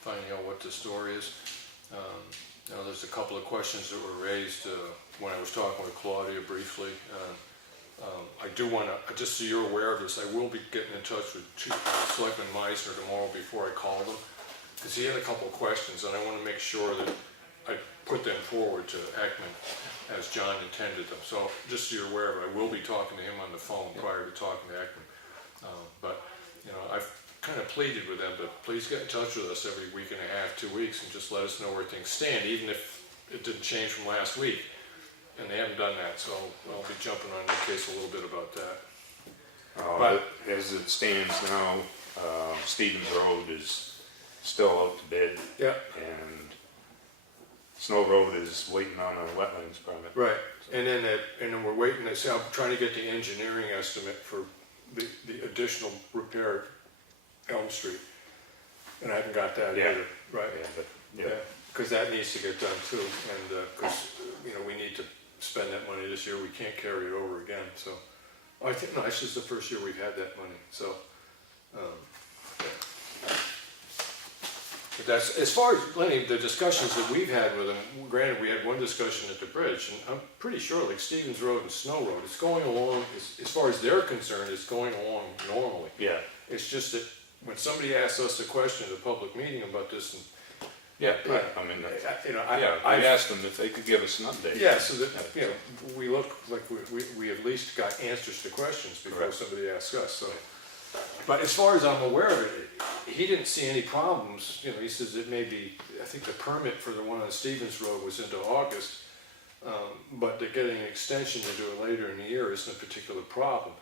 finding out what the story is. Now, there's a couple of questions that were raised when I was talking with Claudia briefly. I do want to, just so you're aware of this, I will be getting in touch with Selectman Meisner tomorrow before I call them, because he had a couple of questions, and I want to make sure that I put them forward to Ekman as John intended them. So just so you're aware of it, I will be talking to him on the phone prior to talking to Ekman. But, you know, I've kind of pleaded with them, but please get in touch with us every week and a half, 2 weeks, and just let us know where things stand, even if it didn't change from last week. And they haven't done that, so I'll be jumping on your case a little bit about that. but as it stands now, Stevens Road is still out to bid, Yeah. and Snow Road is waiting on a wetlands permit. Right, and then we're waiting to see, I'm trying to get the engineering estimate for the additional repair at Elm Street. And I haven't got that Yeah. either, right? Yeah, but, Yeah, because that needs to get done too, and, because, you know, we need to spend that money this year, we can't carry it over again, so. I think, no, this is the first year we've had that money, so, yeah. But that's, as far as, Lenny, the discussions that we've had with them, granted, we had one discussion at the bridge, and I'm pretty sure, like Stevens Road and Snow Road, it's going along, as far as they're concerned, it's going along normally. yeah, It's just that when somebody asks us a question at a public meeting about this, and, yeah, I mean, you know, yeah, I I asked them if they could give us an update. yeah, so that, you know, we look like we at least got answers to questions before Correct. somebody asks us, so. But as far as I'm aware of it, he didn't see any problems, you know, he says it may be, I think the permit for the one on Stevens Road was into August, but they're getting an extension to do it later in the year isn't a particular problem.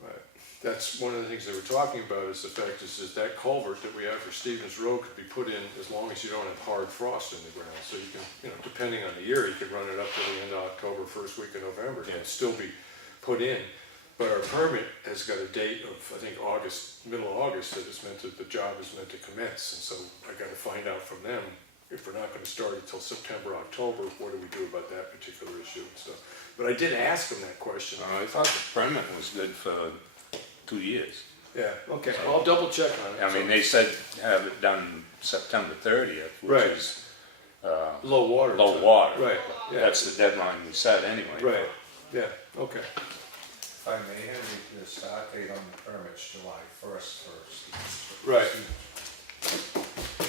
Right. That's one of the things they were talking about is the fact is that culvert that we have for Stevens Road could be put in as long as you don't have hard frost in the ground. So you can, you know, depending on the year, you could run it up to the end of October, first week of November, and still be put in. But our permit has got a date of, I think, August, middle of August, that it's meant to, the job is meant to commence. And so I gotta find out from them, if we're not gonna start until September, October, what do we do about that particular issue and stuff. But I did ask them that question. I thought the permit was good for 2 years. Yeah, okay, I'll double check on it. I mean, they said have it done September 30th, which Right. is Low water. low time. water. Right, yeah. That's the deadline we set anyway. Right, yeah, okay. If I may, Henry, the start date on the permits, July 1st for Stevens. Right.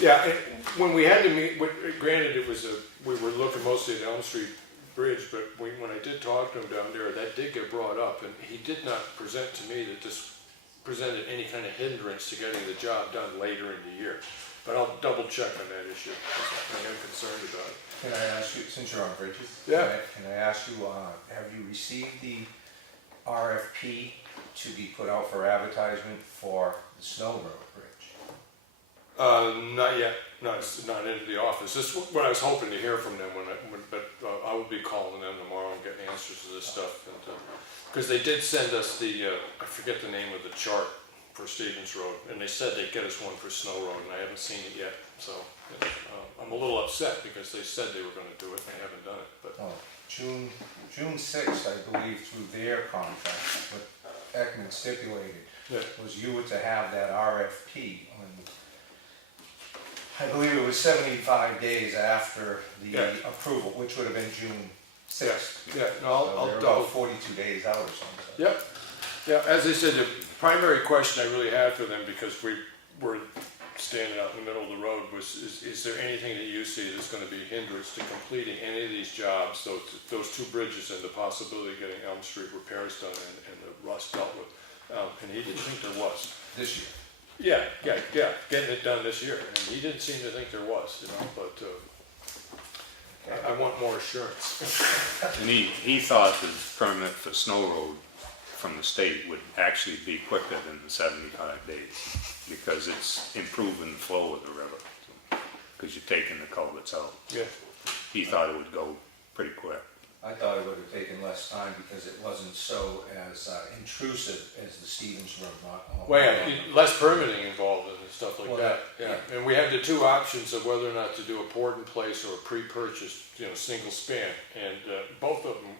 Yeah, and when we had to meet, granted, it was we were looking mostly at Elm Street Bridge, but when I did talk to him down there, that did get brought up, and he did not present to me that this presented any kind of hindrance to getting the job done later in the year. But I'll double check on that issue, I am concerned about it. Can I ask you, since you're on bridges? Yeah. Can I ask you, have you received the RFP to be put out for advertisement for the Snow Road Bridge? Not yet, not into the office. This is what I was hoping to hear from them but I will be calling them tomorrow and getting answers to this stuff. Because they did send us the, I forget the name of the chart for Stevens Road, and they said they'd get us one for Snow Road, and I haven't seen it yet. So I'm a little upset because they said they were going to do it, and they haven't done it. But June 6th, I believe, through their contract, what Ekman stipulated was you were to have that RFP on, I believe it was 75 days after the approval, which would have been June 6th. Yeah, no, I'll they're double. about 42 days out or something. Yep. Yeah, as I said, the primary question I really had for them, because we were standing out in the middle of the road, was is there anything that you see that's going to be a hindrance to completing any of these jobs, those two bridges and the possibility of getting Elm Street repairs done and the rust dealt with? And he didn't think there was. This year. Yeah, getting it done this year. And he didn't seem to think there was, but I want more assurance. And he thought the permit for Snow Road from the state would actually be quicker than the 75 days because it's improving the flow of the river, because you're taking the culverts out. Yeah. He thought it would go pretty quick. I thought it would have taken less time because it wasn't so as intrusive as the Stevens Road. Well, yeah, less permitting involved and stuff like Well, that. Yeah, and we had the two options of whether or not to do a port in place or a pre-purchased, single span, and both of them,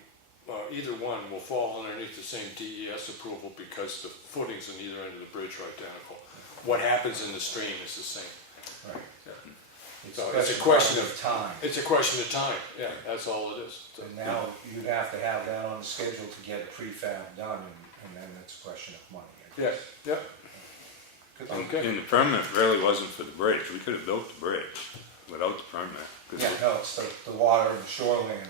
either one will fall underneath the same DES approval because the footings on either end of the bridge are identical. What happens in the stream is the same. Right. Yeah. So it's a question of time. It's a question of time. Yeah, that's all it is. So, And now you'd have to have that on the schedule to get a prefab done, and then it's a question of money. I yeah, guess. yeah. Good. Okay. And the permit really wasn't for the bridge. We could have built the bridge without the permit. 'Cause Yeah, no, it's the water and shoreline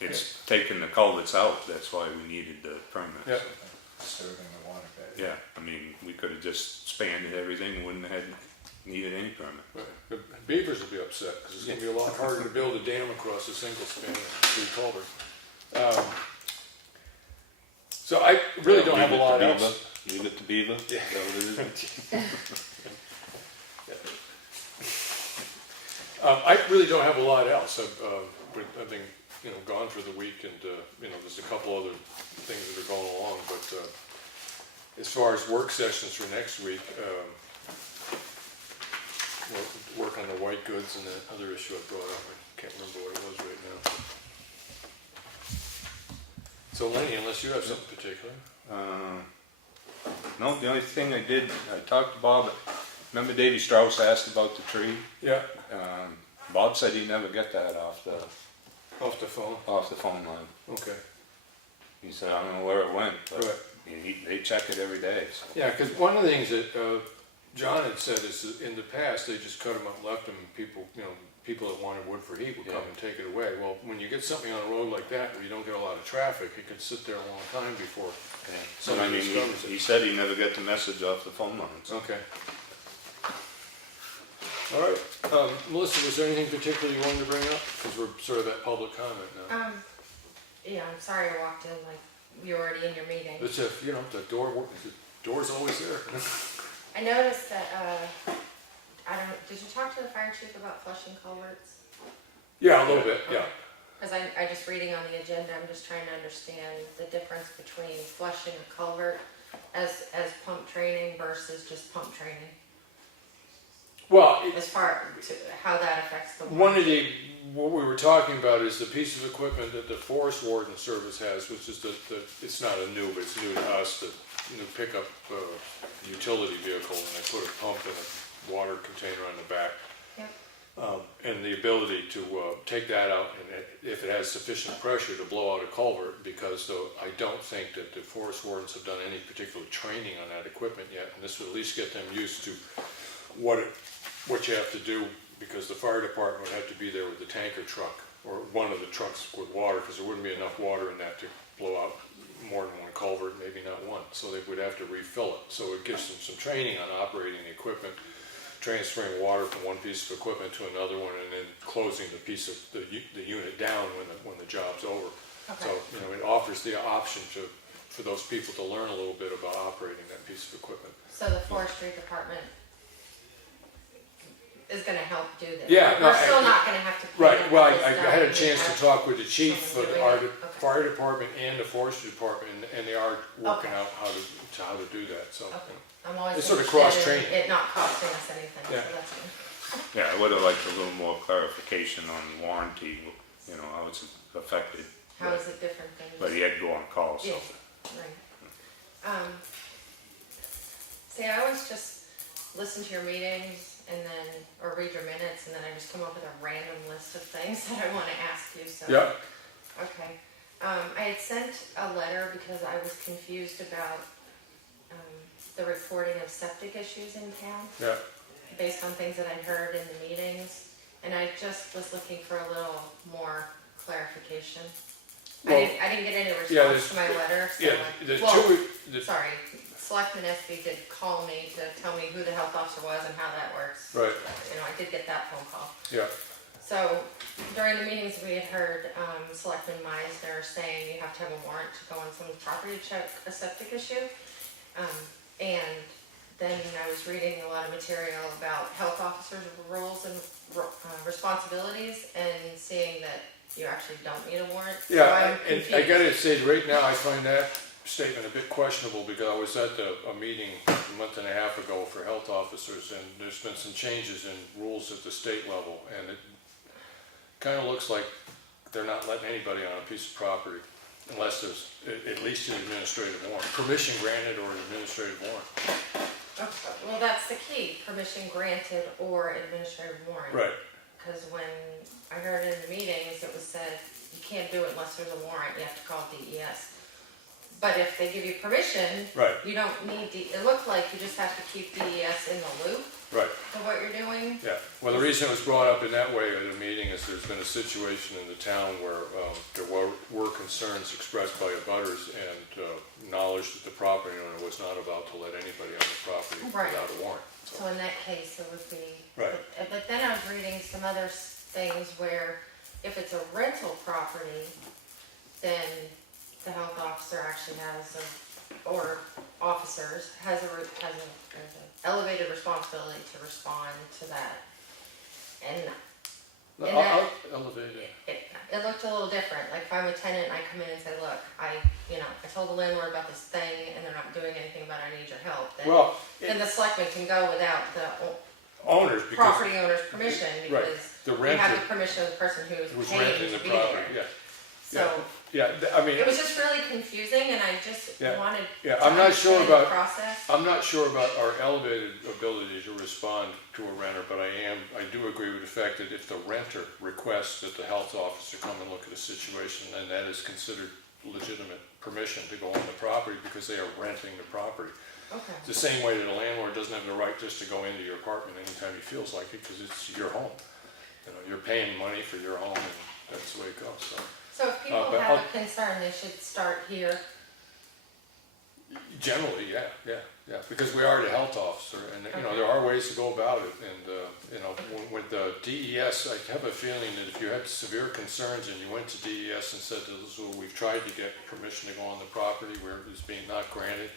it's taking the culverts out. That's why we needed the permit. Yeah. disturbing the water bed. Yeah, I mean, we could have just spanned everything, wouldn't have needed any permit. Right. The beavers will be upset because it's going to be a lot harder to build a dam across a single span through culvert. So I really don't have a lot else. Leave it to Beaver? Yeah. Is that what it is? I really don't have a lot else. I've been gone for the week, and there's a couple other things that are going along. But as far as work sessions for next week, we'll work on the white goods and the other issue I brought up. I can't remember what it was right now. So Lenny, unless you have something particular. No, the only thing I talked to Bob. Remember Davy Strauss asked about the tree? Yeah. Bob said he never got that off the Off the phone. line. Okay. He said, I don't know where it went, but Right. they check it every day. So. Yeah, because one of the things that John had said is that in the past they just cut them up, left them, and people that wanted wood for heat would come and take it away. Well, when you get something on a road like that where you don't get a lot of traffic, it could sit there a long time before somebody discovers He it. said he never got the message off the phone lines. Okay. All right. Melissa, was there anything particular you wanted to bring up? Because we're sort of at public comment now. Yeah, I'm sorry I walked in like you were already in your meeting. It's the door's always there. I noticed that, did you talk to the fire chief about flushing culverts? Yeah, a little bit, yeah. Because I just reading on the agenda, I'm just trying to understand the difference between flushing a culvert as pump training versus just pump training. Well, As far to how that affects the what water. we were talking about is the piece of equipment that the Forest Warden Service has, which is it's not a new, but it's new to us, to pick up a utility vehicle and they put a pump and a water container on the back. Yep. And the ability to take that out and if it has sufficient pressure to blow out a culvert, because I don't think that the forest wardens have done any particular training on that equipment yet, and this would at least get them used to what it what you have to do, because the fire department would have to be there with the tanker truck, or one of the trucks with water, because there wouldn't be enough water in that to blow out more than one culvert, maybe not one, so they would have to refill it. So it gives them some training on operating the equipment, transferring water from one piece of equipment to another one, and then closing the piece of the unit down when the job's over. So, you know, it offers the option for those people to learn a little bit about operating that piece of equipment. So the forestry department is gonna help do this? Yeah, no, We're still not gonna have to. pay Right, them well, this I stuff, had a we chance to have talk with the chief of someone our doing it? Okay. fire department and the forestry department, and they are working out how to do that, so. Okay. I'm always It's sort of interested in cross-training. it not costing us anything, so Yeah. that's good. Yeah, I would have liked a little more clarification on warranty, you know, how it's affected. How is it different than? But he had to go on call, so. Yeah, right. See, I always just listen to your meetings and then, or read your minutes, and then I just come up with a random list of things that I want to ask you, so. Yeah, Okay. I had sent a letter because I was confused about the reporting of septic issues in town, yeah, based on things that I'd heard in the meetings, and I just was looking for a little more clarification. Well, I didn't get any yeah, response to my letter, so. yeah, the Well, two, Sorry, Selectman Espie did call me to tell me who the health officer was and how that works. right, You know, I did get that phone call. yeah, So during the meetings, we had heard Selectman Meisner saying you have to have a warrant to go on someone's property to check a septic issue. And then I was reading a lot of material about health officers' rules and responsibilities, and seeing that you actually don't need a warrant. So yeah, I'm and I confused. gotta say, right now, I find that statement a bit questionable, because I was at a meeting a month and a half ago for health officers, and there's been some changes in rules at the state level, and it kinda looks like they're not letting anybody on a piece of property unless there's at least an administrative warrant, permission granted or an administrative warrant. Okay, well, that's the key, permission granted or administrative warrant. Right, Because when I heard in the meetings, it was said, you can't do it unless there's a warrant, you have to call DES. But if they give you permission, right, you don't need, it looked like you just have to keep DES in the loop right. of what you're doing. Yeah, well, the reason it was brought up in that way at a meeting is there's been a situation in the town where there were concerns expressed by abutters and knowledge that the property owner was not about to let anybody on the property Right. without a warrant. So in that case, it would be. Right. But then I was reading some other things where if it's a rental property, then the health officer actually has or officers has an elevated responsibility to respond to that. And No, in I'll that, elevate it. it looked a little different. Like if I'm a tenant and I come in and say, look, I told the landlord about this thing and they're not doing anything about it, I need your help. Then, Well, then the selectman can go without the owners, because property owner's permission, Right. because the we have renter the permission of the person who's who's paying renting to the be property, there. yeah. So Yeah, I mean, it was just really confusing, and I just Yeah. wanted yeah, to I'm not sure understand the about, process. I'm not sure about our elevated ability to respond to a renter, but I do agree with the fact that if the renter requests that the health officer come and look at a situation, then that is considered legitimate permission to go on the property because they are renting the property. Okay. It's the same way that a landlord doesn't have the right just to go into your apartment anytime he feels like it, because it's your home. You know, you're paying money for your home, and that's the way it goes, so. So if people but have a concern, they should start here. Generally, yeah, because we are the health officer, and, you know, there are ways to go about it, and, you know, with the DES, I have a feeling that if you had severe concerns and you went to DES and said, we've tried to get permission to go on the property where it's being not granted,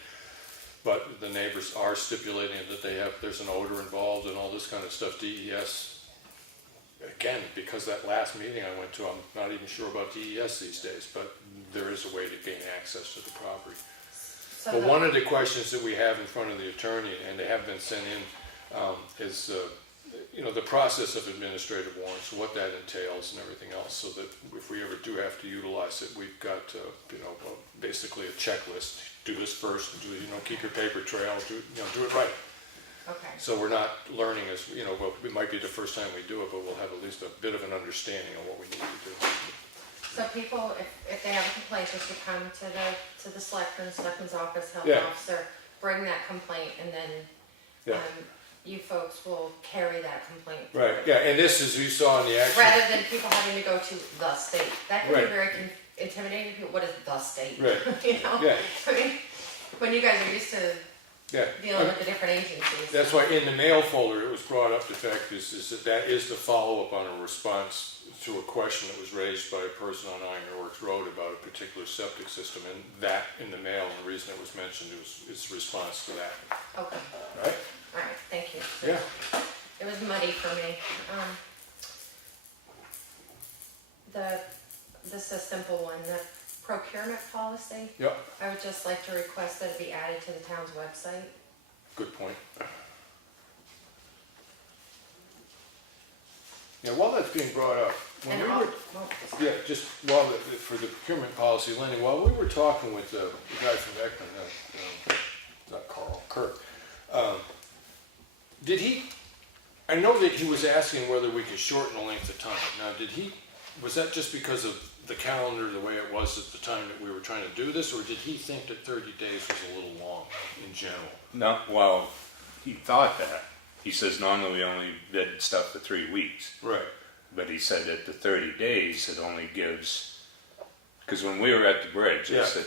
but the neighbors are stipulating that there's an odor involved and all this kind of stuff, DES, again, because that last meeting I went to, I'm not even sure about DES these days, but there is a way to gain access to the property. So But one of the questions that we have in front of the attorney, and they have been sent in, is, you know, the process of administrative warrants, what that entails and everything else, so that if we ever do have to utilize it, we've got, you know, basically a checklist. Do this first, and keep your paper trail, do it right. Okay. So we're not learning as, you know, well, it might be the first time we do it, but we'll have at least a bit of an understanding of what we need to do. So people, if they have a complaint, they should come to the selectman's office, health Yeah. officer, bring that complaint, and then Yeah. you folks will carry that complaint. Right, forward. yeah, and this is, you saw in the action. Rather than people having to go to the state. That can Right. be very intimidating to people. What is the state? Right. You know? Yeah. I mean, when you guys are used to Yeah. dealing with the different agencies. That's why in the mail folder, it was brought up, the fact is that is the follow-up on a response to a question that was raised by a person on Iron Works Road about a particular septic system, and that in the mail, and the reason it was mentioned, it's a response to that. Okay. Right? All right. Thank you. Yeah. It was muddy for me. This is a simple one. The procurement policy. Yep, I would just like to request that it be added to the town's website. good point. Yeah, while that's being brought up, when And we all- were, well, yeah, just while, for the procurement policy, Lenny, while we were talking with the guy from Ekman, not Carl, Kurt, did he, I know that he was asking whether we could shorten the length of time. Now, was that just because of the calendar, the way it was at the time that we were trying to do this, or did he think that 30 days was a little long in general? No, well, he thought that. He says normally we only bid stuff for 3 weeks. Right. But he said that the 30 days, it only gives, because when we were at the bridge, Yeah. they said,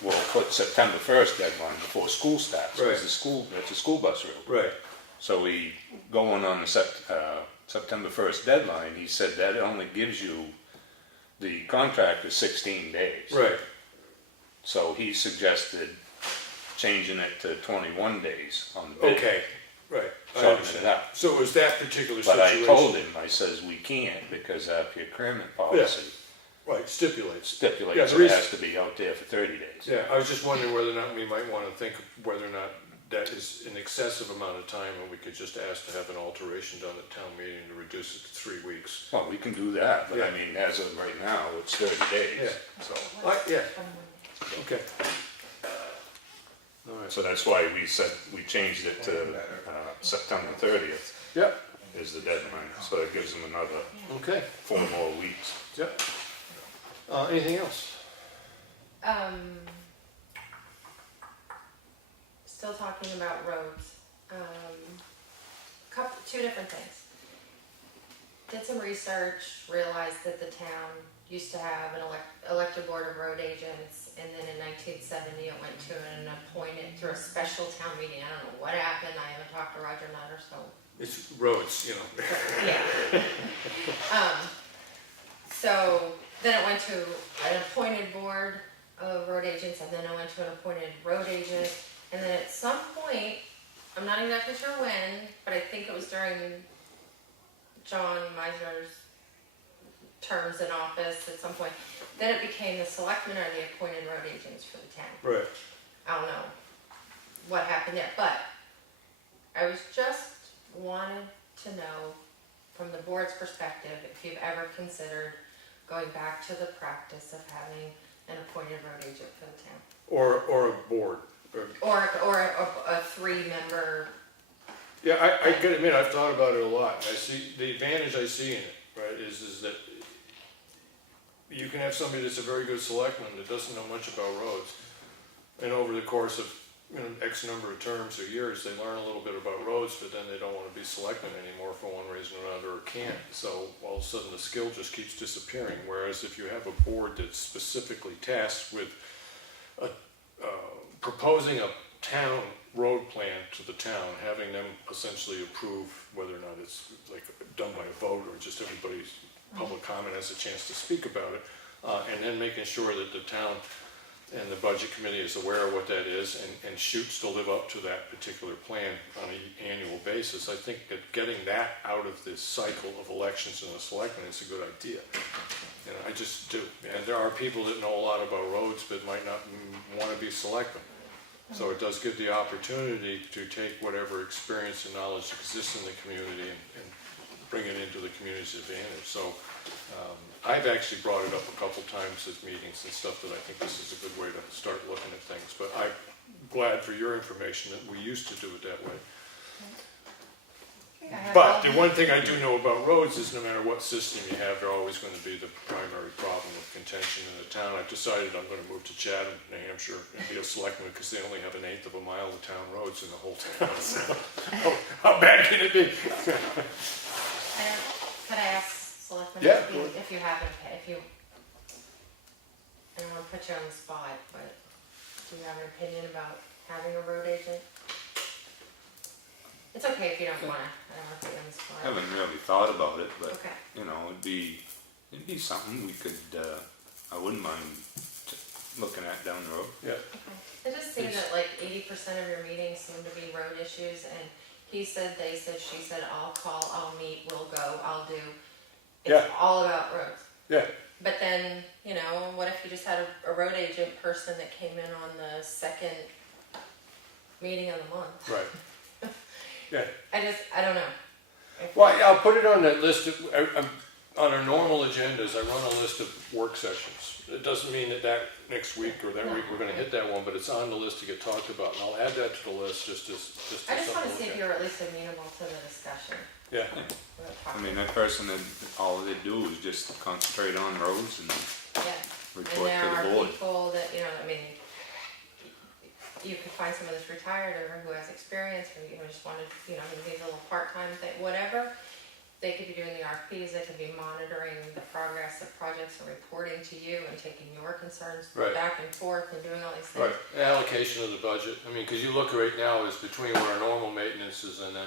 we'll put September 1st deadline before school starts. Right. Because that's a school bus route. Right. So we, going on the September 1st deadline, he said that it only gives you, the contract is 16 days. Right. So he suggested changing it to 21 days on the bid. Okay, right. I Shorten understand. it up. So it was that particular But situation? I told him, I says, we can't, because our procurement policy Right, stipulates. Yeah, stipulates the it reason- has to be out there for 30 days. Yeah, I was just wondering whether or not we might want to think of whether or not that is an excessive amount of time, and we could just ask to have an alteration done at town meeting to reduce it to 3 weeks. Well, we can do that, but I Yeah. mean, as of right now, it's 30 days. Yeah. So, Yeah, okay. All right. so that's why we said, we changed it to September 30th Yeah, is the deadline. So it gives them another okay, 4 more weeks. yeah. Anything else? Still talking about roads. Two different things. Did some research, realized that the town used to have an elected board of road agents, and then in 1970 it went to an appointed through a special town meeting. I don't know what happened. I haven't talked to Roger Nutter, so It's roads, you know. yeah. So then it went to an appointed board of road agents, and then it went to an appointed road agent, and then at some point, I'm not exactly sure when, but I think it was during John Meisner's terms in office at some point, then it became the selectmen are the appointed road agents for the town. Right. I don't know what happened there, but I was just wanted to know from the board's perspective if you've ever considered going back to the practice of having an appointed road agent for the town. Or a board. Or a 3-member. Yeah, I gotta admit, I've thought about it a lot. I see, the advantage I see in it, right, is that you can have somebody that's a very good selectman that doesn't know much about roads. And over the course of, X number of terms or years, they learn a little bit about roads, but then they don't want to be selectmen anymore for one reason or another, or can't. So all of a sudden the skill just keeps disappearing. Whereas if you have a board that's specifically tasked with proposing a town road plan to the town, having them essentially approve whether or not it's like done by a vote or just everybody's public comment has a chance to speak about it, and then making sure that the town and the budget committee is aware of what that is and shoots to live up to that particular plan on an annual basis. I think that getting that out of this cycle of elections and the selectmen is a good idea. And I just do. And there are people that know a lot about roads but might not want to be selectmen. So it does give the opportunity to take whatever experience and knowledge exists in the community and bring it into the community's advantage. So I've actually brought it up a couple times at meetings and stuff that I think this is a good way to start looking at things. But I'm glad for your information that we used to do it that way. have But all the one thing I do know about roads is no matter what system you have, they're always going to be the primary problem of contention in the town. I've decided I'm going to move to Chatham, New Hampshire, and be a selectman because they only have 1/8 of a mile of town roads in the whole town. So, how bad can it be? Could I ask Selectman Yeah, Espie go ahead. if you haven't, if you, I don't want to put you on the spot, but do you have an opinion about having a road agent? It's okay if you don't want to, I don't want to put you on the I spot. haven't really thought about it, but, Okay. you know, it'd be something we could, I wouldn't mind looking at down the road. Yeah. It just seems that like 80% of your meetings seem to be road issues, and he said, they said, she said, I'll call, I'll meet, we'll go, I'll do. It's Yeah. all about roads. Yeah. But then, you know, what if you just had a road agent person that came in on the second meeting of the month? Right. Yeah. I don't know. Well, I'll put it on that list of, on our normal agendas, I run a list of work sessions. It doesn't mean that next week or that week we're gonna hit that one, but it's on the list to get talked about, and I'll add that to the list just as I just want to something see to if look you're at least amenable to the discussion. at. Yeah, We'll talk I mean, about that person, all they do is just concentrate on roads and it. Yeah. And report there to are the board. people that, you know, I mean, you could find someone that's retired or who has experience, or you know, just wanted, you know, maybe a little part-time thing, whatever. They could be doing the RFPs, they could be monitoring the progress of projects and reporting to you and taking your concerns Right. back and forth and doing all these things. right, allocation of the budget, I mean, cause you look right now is between what our normal maintenance is and then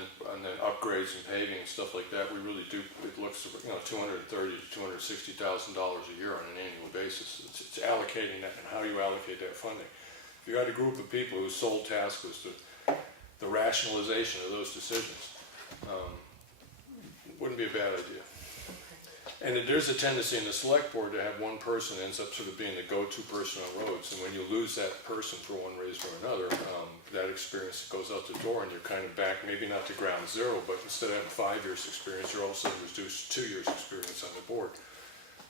upgrades and paving and stuff like that, we really do, it looks, you know, $230,000 to $260,000 a year on an annual basis. It's allocating that and how you allocate that funding. If you had a group of people whose sole task was the rationalization of those decisions, wouldn't be a bad idea. And there's a tendency in the select board to have one person ends up sort of being the go-to person on roads, and when you lose that person for one reason or another, that experience goes out the door and you're kind of back, maybe not to ground zero, but instead of having 5 years experience, you're all of a sudden reduced to 2 years experience on the board.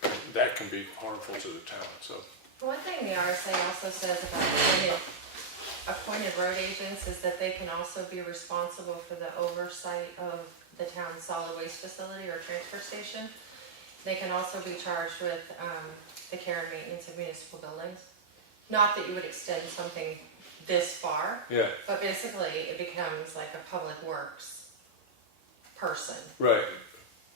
And that can be harmful to the town, so. One thing the RSA also says about appointed road agents is that they can also be responsible for the oversight of the town's solid waste facility or transfer station. They can also be charged with the care and maintenance of municipal buildings. Not that you would extend something this far, Yeah. but basically it becomes like a public works person. Right.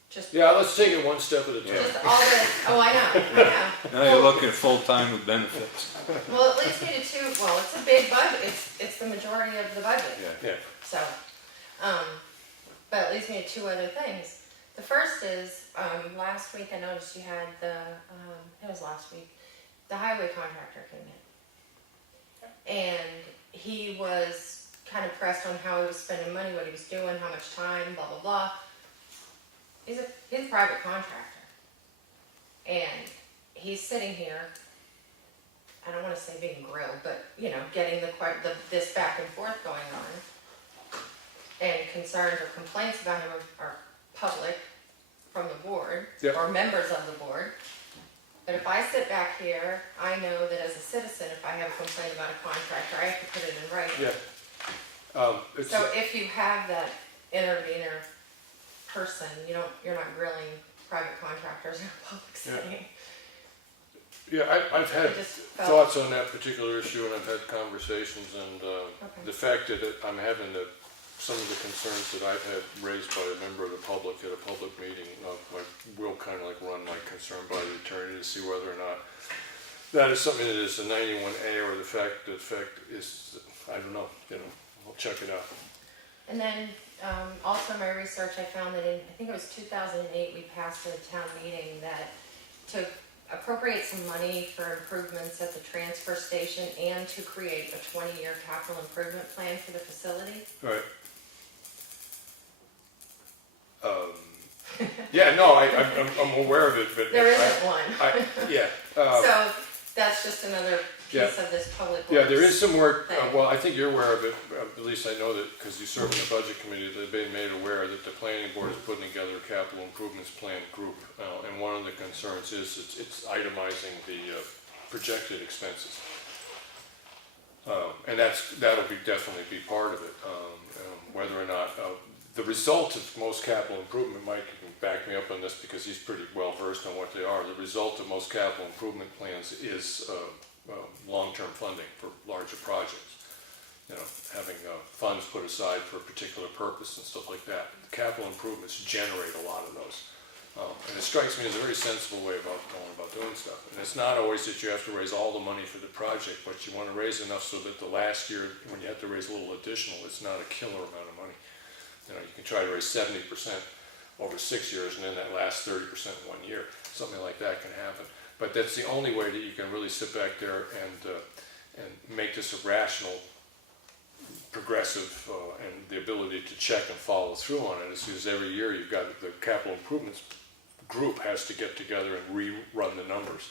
Just, Yeah, let's take it one step at a time. just all the, oh, I know. Now you're looking full-time with benefits. Well, it leads me to two, well, it's a big budget, it's the majority of the budget. Yeah. So, but it leads me to two other things. The first is, last week I noticed you had it was last week, the highway contractor came in. And he was kind of pressed on how he was spending money, what he was doing, how much time, blah, blah, blah. He's a private contractor. And he's sitting here, I don't want to say being grilled, but, you know, getting this back and forth going on. And concerns or complaints about him are public from the board, Yep. or members of the board. But if I sit back here, I know that as a citizen, if I have a complaint about a contractor, I have to put it in writing. Yeah. So if you have that intervener person, you're not grilling private contractors in a public setting. Yeah, I've had I just felt- thoughts on that particular issue, and I've had conversations, and Okay. the fact that I'm having some of the concerns that I've had raised by a member of the public at a public meeting, I will kind of like run my concern by the attorney to see whether or not that is something that is a 91A, or the fact is, I don't know, I'll check it out. And then, also in my research, I found that I think it was 2008, we passed at a town meeting that to appropriate some money for improvements at the transfer station and to create a 20-year capital improvement plan for the facility. Right. Yeah, no, I'm aware of it, but. There isn't one. Yeah. So that's just another Yeah. piece of this public works. Yeah, there is some work, thing. well, I think you're aware of it, at least I know that, because you serve in the budget committee, they've been made aware that the planning board is putting together a capital improvements plan group, and one of the concerns is it's itemizing the projected expenses. And that'll definitely be part of it, whether or not the result of most capital improvement, Mike can back me up on this because he's pretty well versed on what they are. The result of most capital improvement plans is long-term funding for larger projects. You know, having funds put aside for a particular purpose and stuff like that. The capital improvements generate a lot of those. And it strikes me as a very sensible way about going about doing stuff. And it's not always that you have to raise all the money for the project, but you want to raise enough so that the last year, when you have to raise a little additional, it's not a killer amount of money. You know, you can try to raise 70% over 6 years, and then that last 30% in 1 year. Something like that can happen. But that's the only way that you can really sit back there and make this a rational, progressive, and the ability to check and follow through on it. As every year you've got the capital improvements group has to get together and rerun the numbers.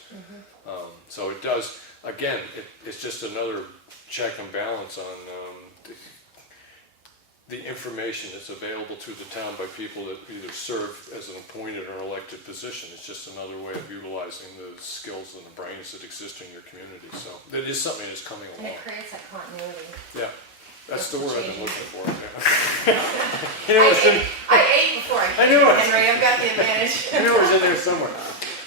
So it does, again, it's just another check and balance on the information that's available to the town by people that either serve as an appointed or elected position. It's just another way of utilizing the skills and the brains that exist in your community. So it is something that's coming And along. it creates that continuity. Yeah, that's the word I've been looking for. I ate before I I came, knew it. Henry, I've got the advantage. I know it was in there somewhere.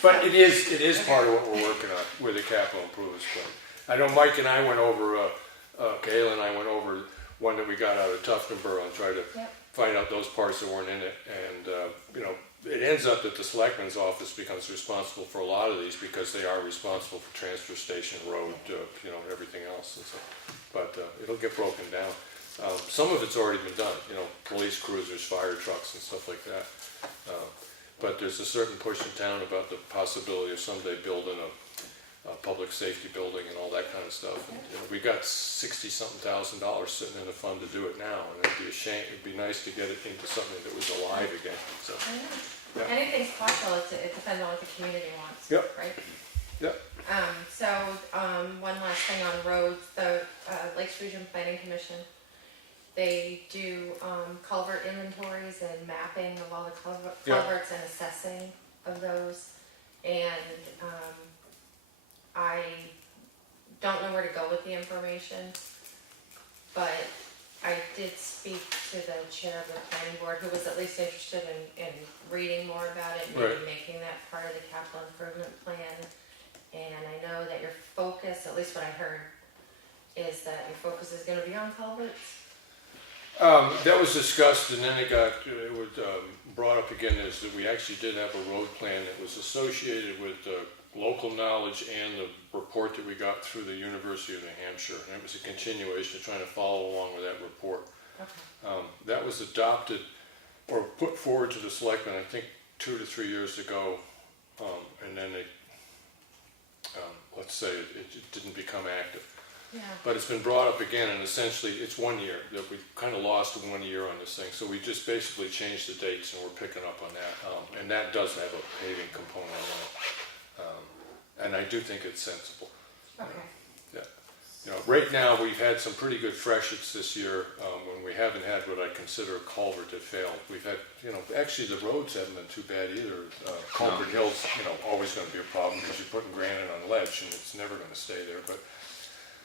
But it is part of what we're working on with the capital improvements plan. I know Mike and I went over, Kayla and I went over one that we got out of Tuftonboro and tried to find out those parts that weren't in it. And, you know, it ends up that the selectman's office becomes responsible for a lot of these because they are responsible for transfer station, road, you know, everything else. And so, but it'll get broken down. Some of it's already been done, you know, police cruisers, fire trucks and stuff like that. But there's a certain push in town about the possibility of someday building a public safety building and all that kind of stuff. And, you know, we got $60-something thousand sitting in the fund to do it now, and it'd be a shame. It'd be nice to get it into something that was alive again. So, yeah. Anything's possible, it depends on what the community wants, Yep. right? Yep. One last thing on roads, the Lakes Region Planning Commission, they do culvert inventories and mapping of all the culverts and assessing of those. And I don't know where to go with the information, but I did speak to the chair of the planning board, who was at least interested in reading more about it, maybe making that part of the capital improvement plan. And I know that your focus, at least what I heard, is that your focus is going to be on culverts. That was discussed, and then it was brought up again, is that we actually did have a road plan that was associated with local knowledge and the report that we got through the University of New Hampshire. And it was a continuation of trying to follow along with that report. Okay. That was adopted or put forward to the selectmen, I think, 2 to 3 years ago, and then they, let's say, it didn't become active. Yeah. But it's been brought up again, and essentially it's 1 year, that we've kind of lost 1 year on this thing. So we just basically changed the dates, and we're picking up on that. And that does have a paving component on it. And I do think it's sensible. Okay. Yeah. You know, right now we've had some pretty good freshets this year when we haven't had what I consider a culvert that failed. We've had, you know, actually the roads haven't been too bad either. Culvert Hill's, you know, always going to be a problem because you're putting granite on ledge and it's never going to stay there. But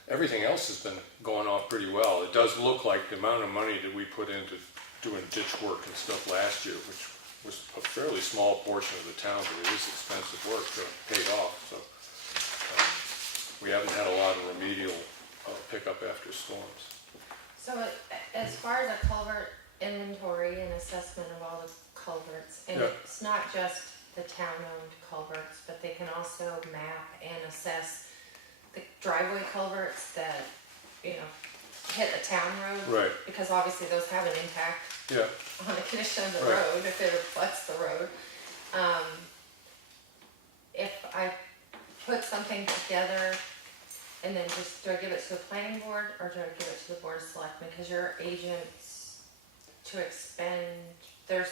everything else has been going off pretty well. It does look like the amount of money that we put into doing ditch work and stuff last year, which was a fairly small portion of the town, but it is expensive work, paid off. So we haven't had a lot of remedial pickup after storms. So as far as a culvert inventory and assessment of all the culverts, and it's not just the town-owned culverts, but they can also map and assess the driveway culverts that, you know, hit a town road. Right. Because obviously those have an impact on the condition of the road, if it reflects the road. If I put something together and then just, do I give it to the planning board or do I give it to the board of selectmen? Because your agents to expend, there's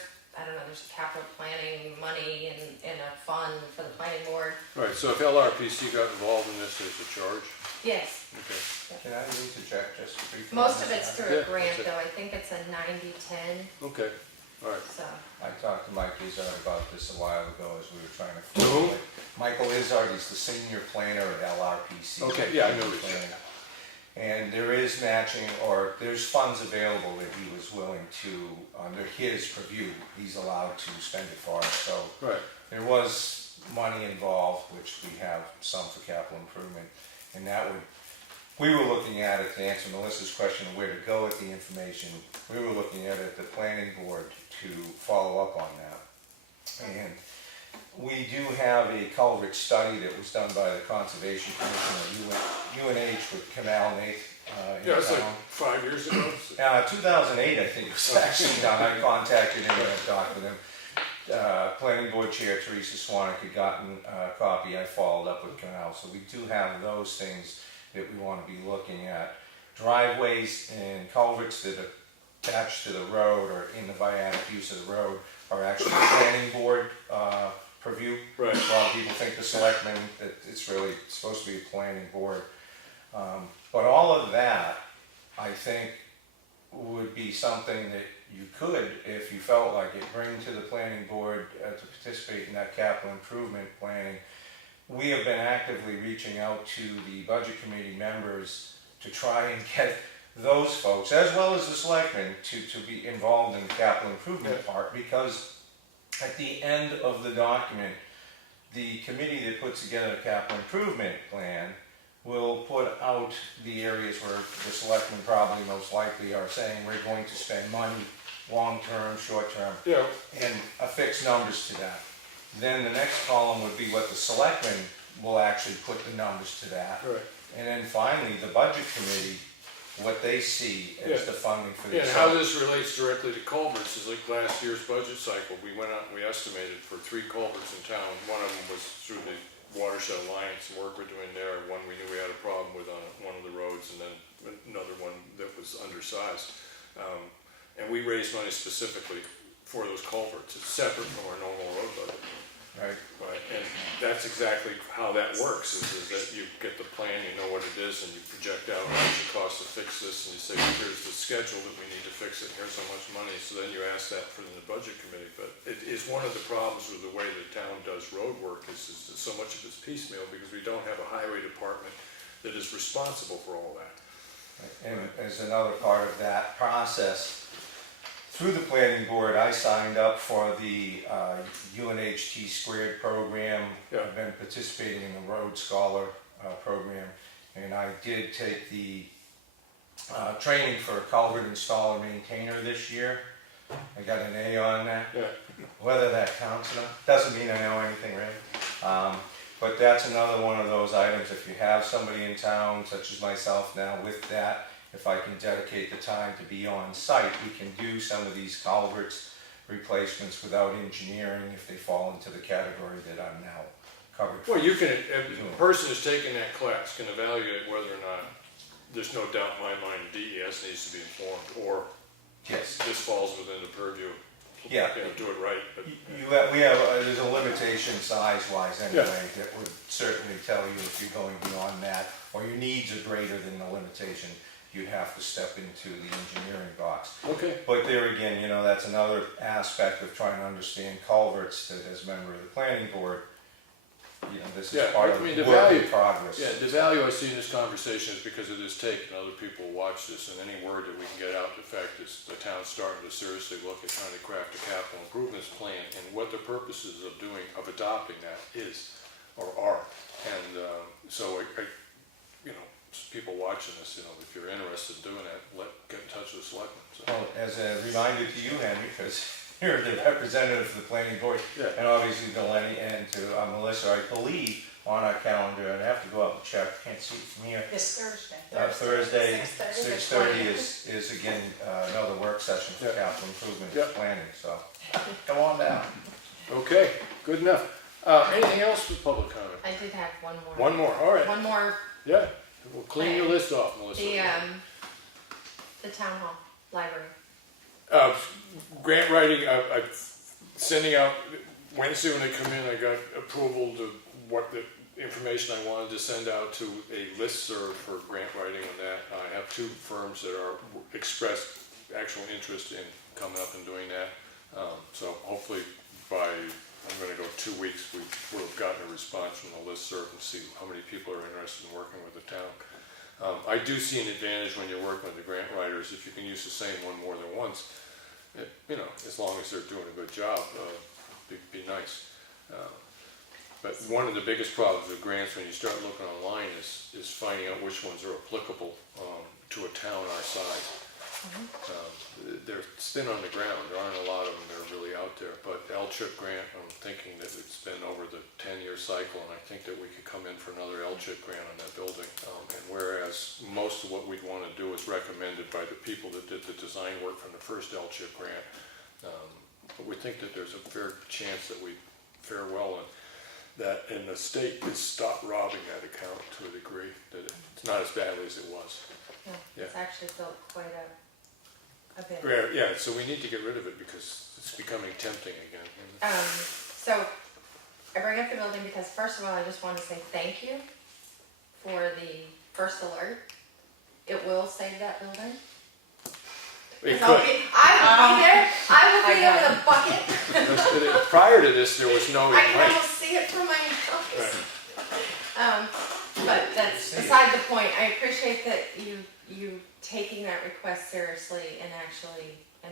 capital planning money in a fund for the planning board. Right, so if LRPC got involved in this, there's a charge? Yes. Okay. Can I interject just briefly? Most of it's through a Yeah, grant that's it. though. I think it's a 90-10, Okay, all right. so. I talked to Mike Izzard about this a while ago as we were trying to. To whom? Michael Izzard, he's the senior planner at LRPC. Okay, yeah, I know this. Planning. And there is matching, or there's funds available that he was willing to, under his purview, he's allowed to spend it for us. So Right. there was money involved, which we have some for capital improvement. And that would, we were looking at it, to answer Melissa's question of where to go with the information, we were looking at it, the planning board, to follow up on that. And we do have a culvert study that was done by the Conservation Commission at UNH with Canal Nath in Yeah, it's like town. 5 years ago. 2008, I think it was actually done. I contacted him and I talked with him. Planning board chair Teresa Swanik had gotten a copy. I followed up with Canal. So we do have those things that we want to be looking at. Driveways and culverts that are attached to the road or in the viatic use of the road are actually the planning board purview. Right. A lot of people think the selectmen, that it's really supposed to be a planning board. But all of that, I think, would be something that you could, if you felt like it, bring to the planning board to participate in that capital improvement planning. We have been actively reaching out to the budget committee members to try and get those folks, as well as the selectmen, to be involved in the capital improvement part, because at the end of the document, the committee that puts together a capital improvement plan will put out the areas where the selectmen probably most likely are saying we're going to spend money, long-term, short-term, Yeah. and affix numbers to that. Then the next column would be what the selectmen will actually put the numbers to that. Right. And then finally, the budget committee, what they see as Yeah. the funding for Yeah, this. and how this relates directly to culverts is like last year's budget cycle, we went out and we estimated for 3 culverts in town. One of them was through the Watershed Alliance, and work we're doing there. One we knew we had a problem with on one of the roads, and then another one that was undersized. And we raised money specifically for those culverts. It's separate from our normal road budget. Right. Right, and that's exactly how that works, is that you get the plan, you know what it is, and you project out how much it costs to fix this, and you say, here's the schedule that we need to fix it, here's how much money, so then you ask that from the budget committee. But it is one of the problems with the way the town does road work, is that so much of it's piecemeal, because we don't have a highway department that is responsible for all that. And as another part of that process, through the planning board, I signed up for the UNHT squared program. Yeah. I've been participating in the Road Scholar program, and I did take the training for a culvert installer maintainer this year. I got an A on that. Yeah. Whether that counts or not, doesn't mean I know anything, really. But that's another one of those items. If you have somebody in town, such as myself now, with that, if I can dedicate the time to be on site, we can do some of these culverts replacements without engineering if they fall into the category that I'm now covered for. Well, you can, a person who's taking that class can evaluate whether or not, there's no doubt in my mind, DES needs to be informed, or Yes. this falls within the purview. Yeah. You know, do it right, but. We have, there's a limitation size-wise anyway that would certainly tell you if you're going beyond that, or your needs are greater than the limitation, you'd have to step into the engineering box. Okay. But there again, that's another aspect of trying to understand culverts, that as a member of the planning board, this is Yeah, part I of mean, work the value- in progress. Yeah, the value I see in this conversation is because of this take, and other people watch this, and any word that we can get out, the fact is the town's starting to seriously look at trying to craft a capital improvements plan, and what the purposes of adopting that is, or are. And so, people watching this, if you're interested in doing that, get in touch with the selectmen. So. Well, as a reminder to you, Henry, because you're the representative of the planning board, Yeah. and obviously to Lenny and to Melissa, I believe on our calendar, and I have to go up and check, can't see it from here. This Thursday. Thursday, 6:30. 6:30 is again another work session for Yeah. capital improvement Yeah. planning, so go on down. Okay, good enough. Anything else with public comment? I did have one more. One more, all right. One more, Yeah, we'll clean your list off, Melissa. the town hall, library. Grant writing, I'm sending out, Wednesday when they come in, I got approval to what the information I wanted to send out to a listserv for grant writing on that. I have 2 firms that are expressed actual interest in coming up and doing that. So hopefully by, I'm gonna go 2 weeks, we will have gotten a response from the listserv and see how many people are interested in working with the town. I do see an advantage when you're working with the grant writers, if you can use the same one more than once, you know, as long as they're doing a good job, be nice. But one of the biggest problems with grants when you start looking online is finding out which ones are applicable to a town our size. They're thin on the ground. There aren't a lot of them that are really out there. But L-CHIP grant, I'm thinking that it's been over the 10-year cycle, and I think that we could come in for another L-CHIP grant on that building. And whereas most of what we'd want to do is recommended by the people that did the design work from the first L-CHIP grant, but we think that there's a fair chance that we fare well, and the state could stop robbing that account to a degree, that it's not as badly as it was. Yeah, it's actually built quite a bit. Yeah, so we need to get rid of it because it's becoming tempting again. So I bring up the building because first of all, I just want to say thank you for the first alert. It will save that building. It I will could. be there. I will be there with a bucket. Prior to this, there was no I can light. almost see it from my house. Right. But that's beside the point. I appreciate that you taking that request seriously and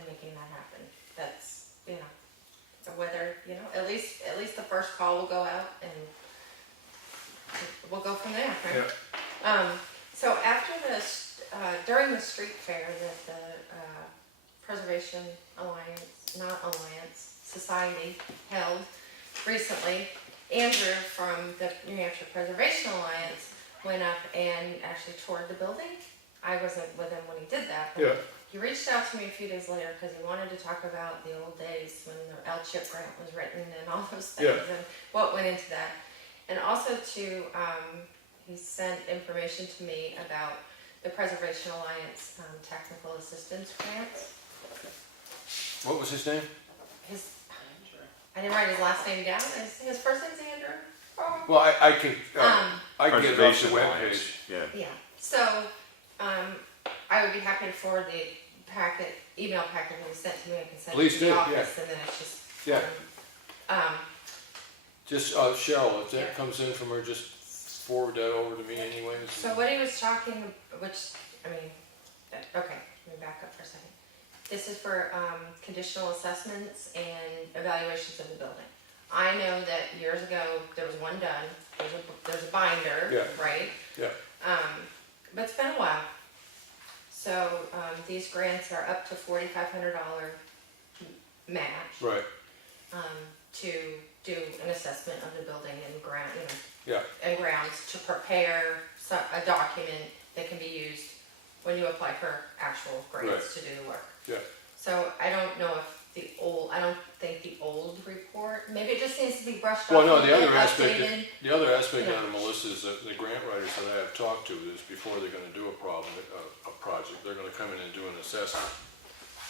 making that happen. That's, you know, whether, you know, at least the first call will go out and we'll go from there, right? Yeah. So after this, during the street fair that the Preservation Society held recently, Andrew from the New Hampshire Preservation Alliance went up and actually toured the building. I wasn't with him when he did that, but Yeah. he reached out to me a few days later because he wanted to talk about the old days when the L-CHIP grant was written and all those things and what went into that. And also he sent information to me about the Preservation Alliance technical assistance grants. What was his name? I didn't write his last name down. His first name's Andrew. Oh. Well, I can I can get it off the Conservation Alliance, webpage. yeah. Yeah. So I would be happy to forward the email packet that was sent to me. I can send Please it to do, the yeah. office, and then it's just Just Cheryl, if that Yeah. comes in from her, just forward that over to me anyways. So what he was talking, which I mean, okay, let me back up for a second. This is for conditional assessments and evaluations of the building. I know that years ago there was one done. There's a binder, Yeah. right? Yeah. But it's been a while. So these grants are up to $4,500 match Right. to do an assessment of the building and ground, Yeah. and grounds to prepare a document that can be used when you apply for actual grants to do the work. Yeah. So I don't know if I don't think the old report, maybe it just needs to be brushed Well, up. no, and the other updated. aspect Yeah. out of Melissa is that the grant writers that I have talked to is before they're gonna do a project, they're gonna come in and do an assessment.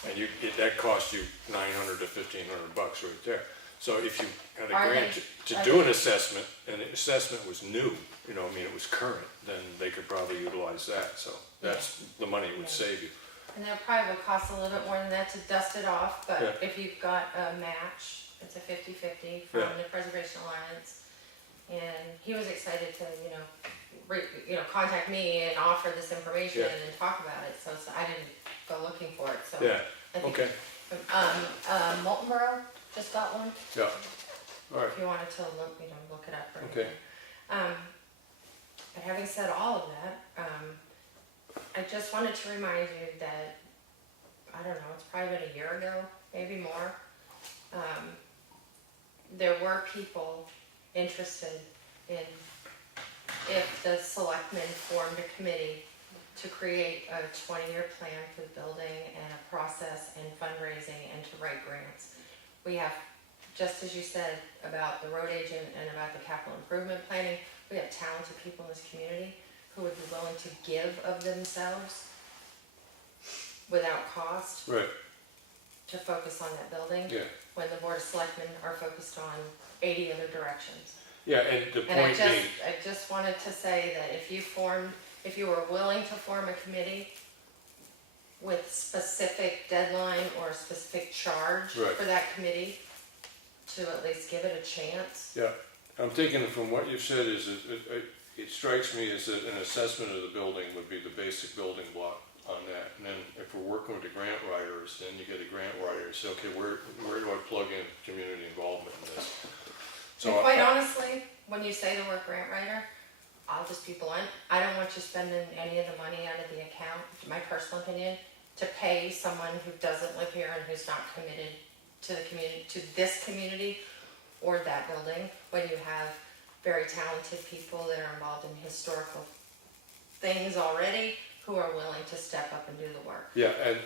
And that costs you $900 to $1,500 right there. So if you had a Are grant they- to are do they- an assessment, and the assessment was new, it was current, then they could probably utilize that, so that's the money it would Yeah. save you. And that probably would cost a little bit more than that to dust it off, but Yeah. if you've got a match, it's a 50-50 from Yeah. the Preservation Alliance. And he was excited to, contact me and offer this information Yeah. and talk about it, so I didn't go looking for it, so. Yeah, I think, okay, Molten Borough just got one, yeah, all right, if you wanted to look it up or okay. anything. But having said all of that, I just wanted to remind you that, I don't know, it's probably been a year ago, maybe more. There were people interested in if the selectmen formed a committee to create a 20-year plan for the building and a process and fundraising and to write grants. We have, just as you said about the road agent and about the capital improvement planning, we have talented people in this community who would be willing to give of themselves without cost Right, to focus on that building, yeah, when the Board of Selectmen are focused on 80 other directions. yeah, and the And point being, I just wanted to say that if you were willing to form a committee with specific deadline or a specific charge Right. for that committee, to at least give it a chance. yeah, I'm thinking from what you've said is, it strikes me as that an assessment of the building would be the basic building block on that. And then if we're working with the grant writers, then you get a grant writer, say, okay, where do I plug in community involvement in this? And quite honestly, when you say the word grant writer, I'll just be blunt. I don't want you spending any of the money out of the account, my personal opinion, to pay someone who doesn't live here and who's not committed to the community, to this community or that building, when you have very talented people that are involved in historical things already who are willing to step up and do the work. Yeah, and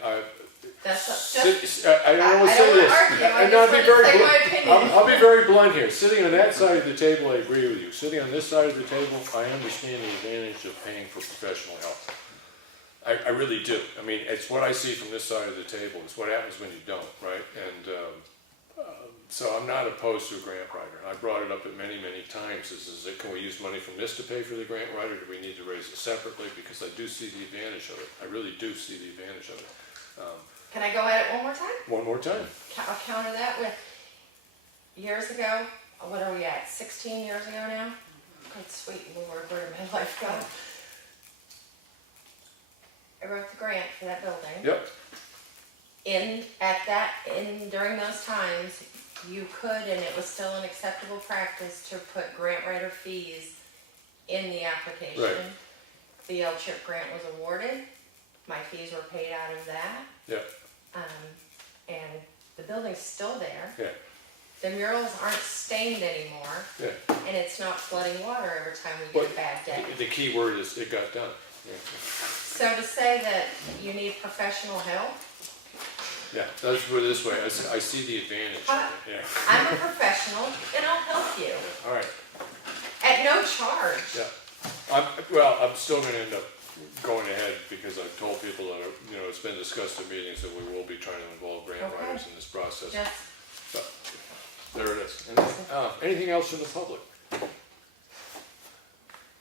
That's I don't want to say wanna this, argue, I and just I'll be wanna very say my blunt. opinion. I'll be very blunt here. Sitting on that side of the table, I agree with you. Sitting on this side of the table, I understand the advantage of paying for professional help. I really do. I mean, it's what I see from this side of the table. It's what happens when you don't, right? And so I'm not opposed to a grant writer. I brought it up at many, many times. Is it, can we use money from this to pay for the grant writer? Do we need to raise it separately? Because I do see the advantage of it. I really do see the advantage of it. Can I go at it one more time? One more time. I'll counter that with years ago. What are we at? 16 years ago now? Good sweet Lord, where did my life go? I wrote the grant for that building. Yep. During those times, you could, and it was still an acceptable practice to put grant writer fees in the application. Right. The L-chip grant was awarded. My fees were paid out of that. Yep. And the building's still there. Yeah. The murals aren't stained anymore. Yeah. And it's not flooding water every time we get a bad day. The key word is it got done. Yeah. So to say that you need professional help, Yeah, let's put it this way. I see the advantage of it. Yeah. I'm a professional and I'll help you Yeah. All right. at no charge. Yeah. I'm still going to end up going ahead because I've told people that, it's been discussed in meetings that we will be trying to involve grant Okay. writers in this process. Yes. But there it is. Anything else from the public?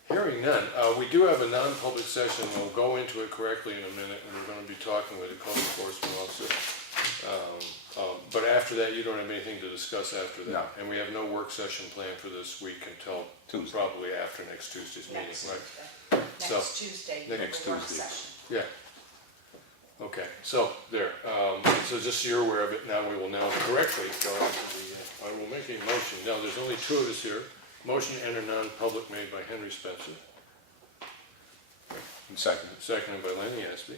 Hearing none. We do have a non-public session. We'll go into it correctly in a minute, and we're going to be talking with a code enforcement officer. But after that, you don't have anything to discuss after that. No. And we have no work session planned for this week until Tuesday. probably after next Tuesday's meeting, Next right? Tuesday. So- Next Tuesday, Next the work Tuesday. session. Yeah. Okay, so there. So just so you're aware of it, now we will now correctly go into the, I will make a motion. Now, there's only two of us here. Motion to enter non-public made by Henry Spencer, And second. seconded by Lenny Espie.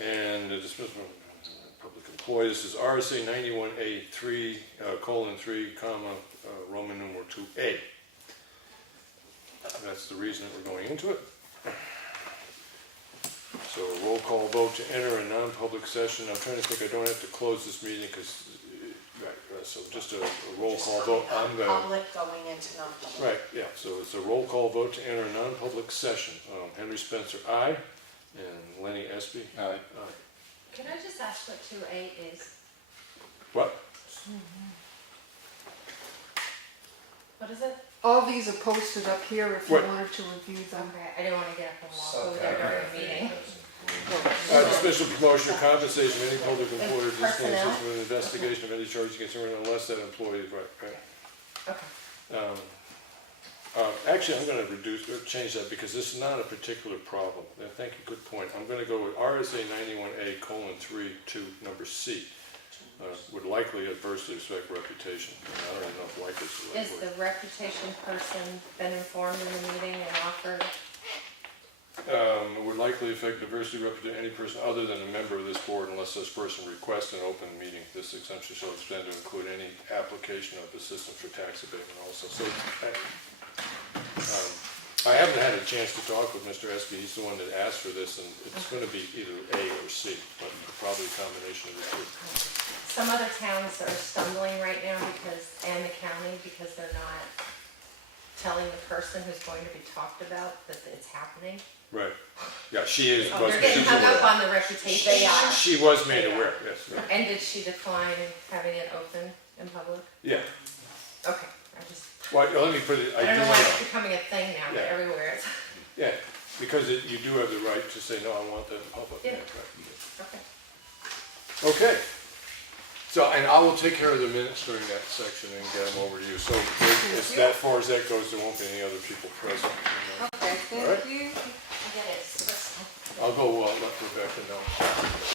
And the dismissal of public employee. This is RSA 91A3, :3, Roman numeral 2A. That's the reason that we're going into it. So a roll call vote to enter a non-public session. I'm trying to think, I don't have to close this meeting because, so just a roll call vote. I'm going to, Public going into non-public. right, yeah, so it's a roll call vote to enter a non-public session. Henry Spencer, aye, and Lenny Espie. Aye. Can I just ask what 2A is? What? What is it? All these are posted up here if you What? wanted to review them. Okay, I didn't want to get up and walk over there during the meeting. Dismissal, promotion, or compensation of any public employee, or Personnel? discipline, an investigation of any charge against anyone unless that employee is right. Okay. Actually, I'm going to change that because this is not a particular problem. Thank you, good point. I'm going to go with RSA 91A:3 to number C. Would likely adversely affect reputation. I don't even know if likely is the right Is word. the reputation person been informed in the meeting and offered? Would likely affect adversely reputation any person other than a member of this board unless such person requests an open meeting. This exemption shall extend to include any application of the system for tax abatement also. So, I haven't had a chance to talk with Mr. Espie. He's the one that asked for this, and it's going to be either A or C, but probably a combination of the two. Some other towns are stumbling right now and the county, because they're not telling the person who's going to be talked about that it's happening. Right. Yeah, she is. Oh, they're getting hung up on the reputation. They are. She was made aware, yes. And did she decline having it open in public? Yeah. Okay, I just, Well, let me put it, I don't know why it's becoming a thing now, but Yeah. everywhere it's, Yeah, because you do have the right to say, no, I want that in public. Yeah. Right. okay. Okay. So, and I will take care of the minutes during that section and get them over to you. So as that far as that goes, there won't be any other people present. Okay, All right. thank you. I get it. I'll go let Rebecca know.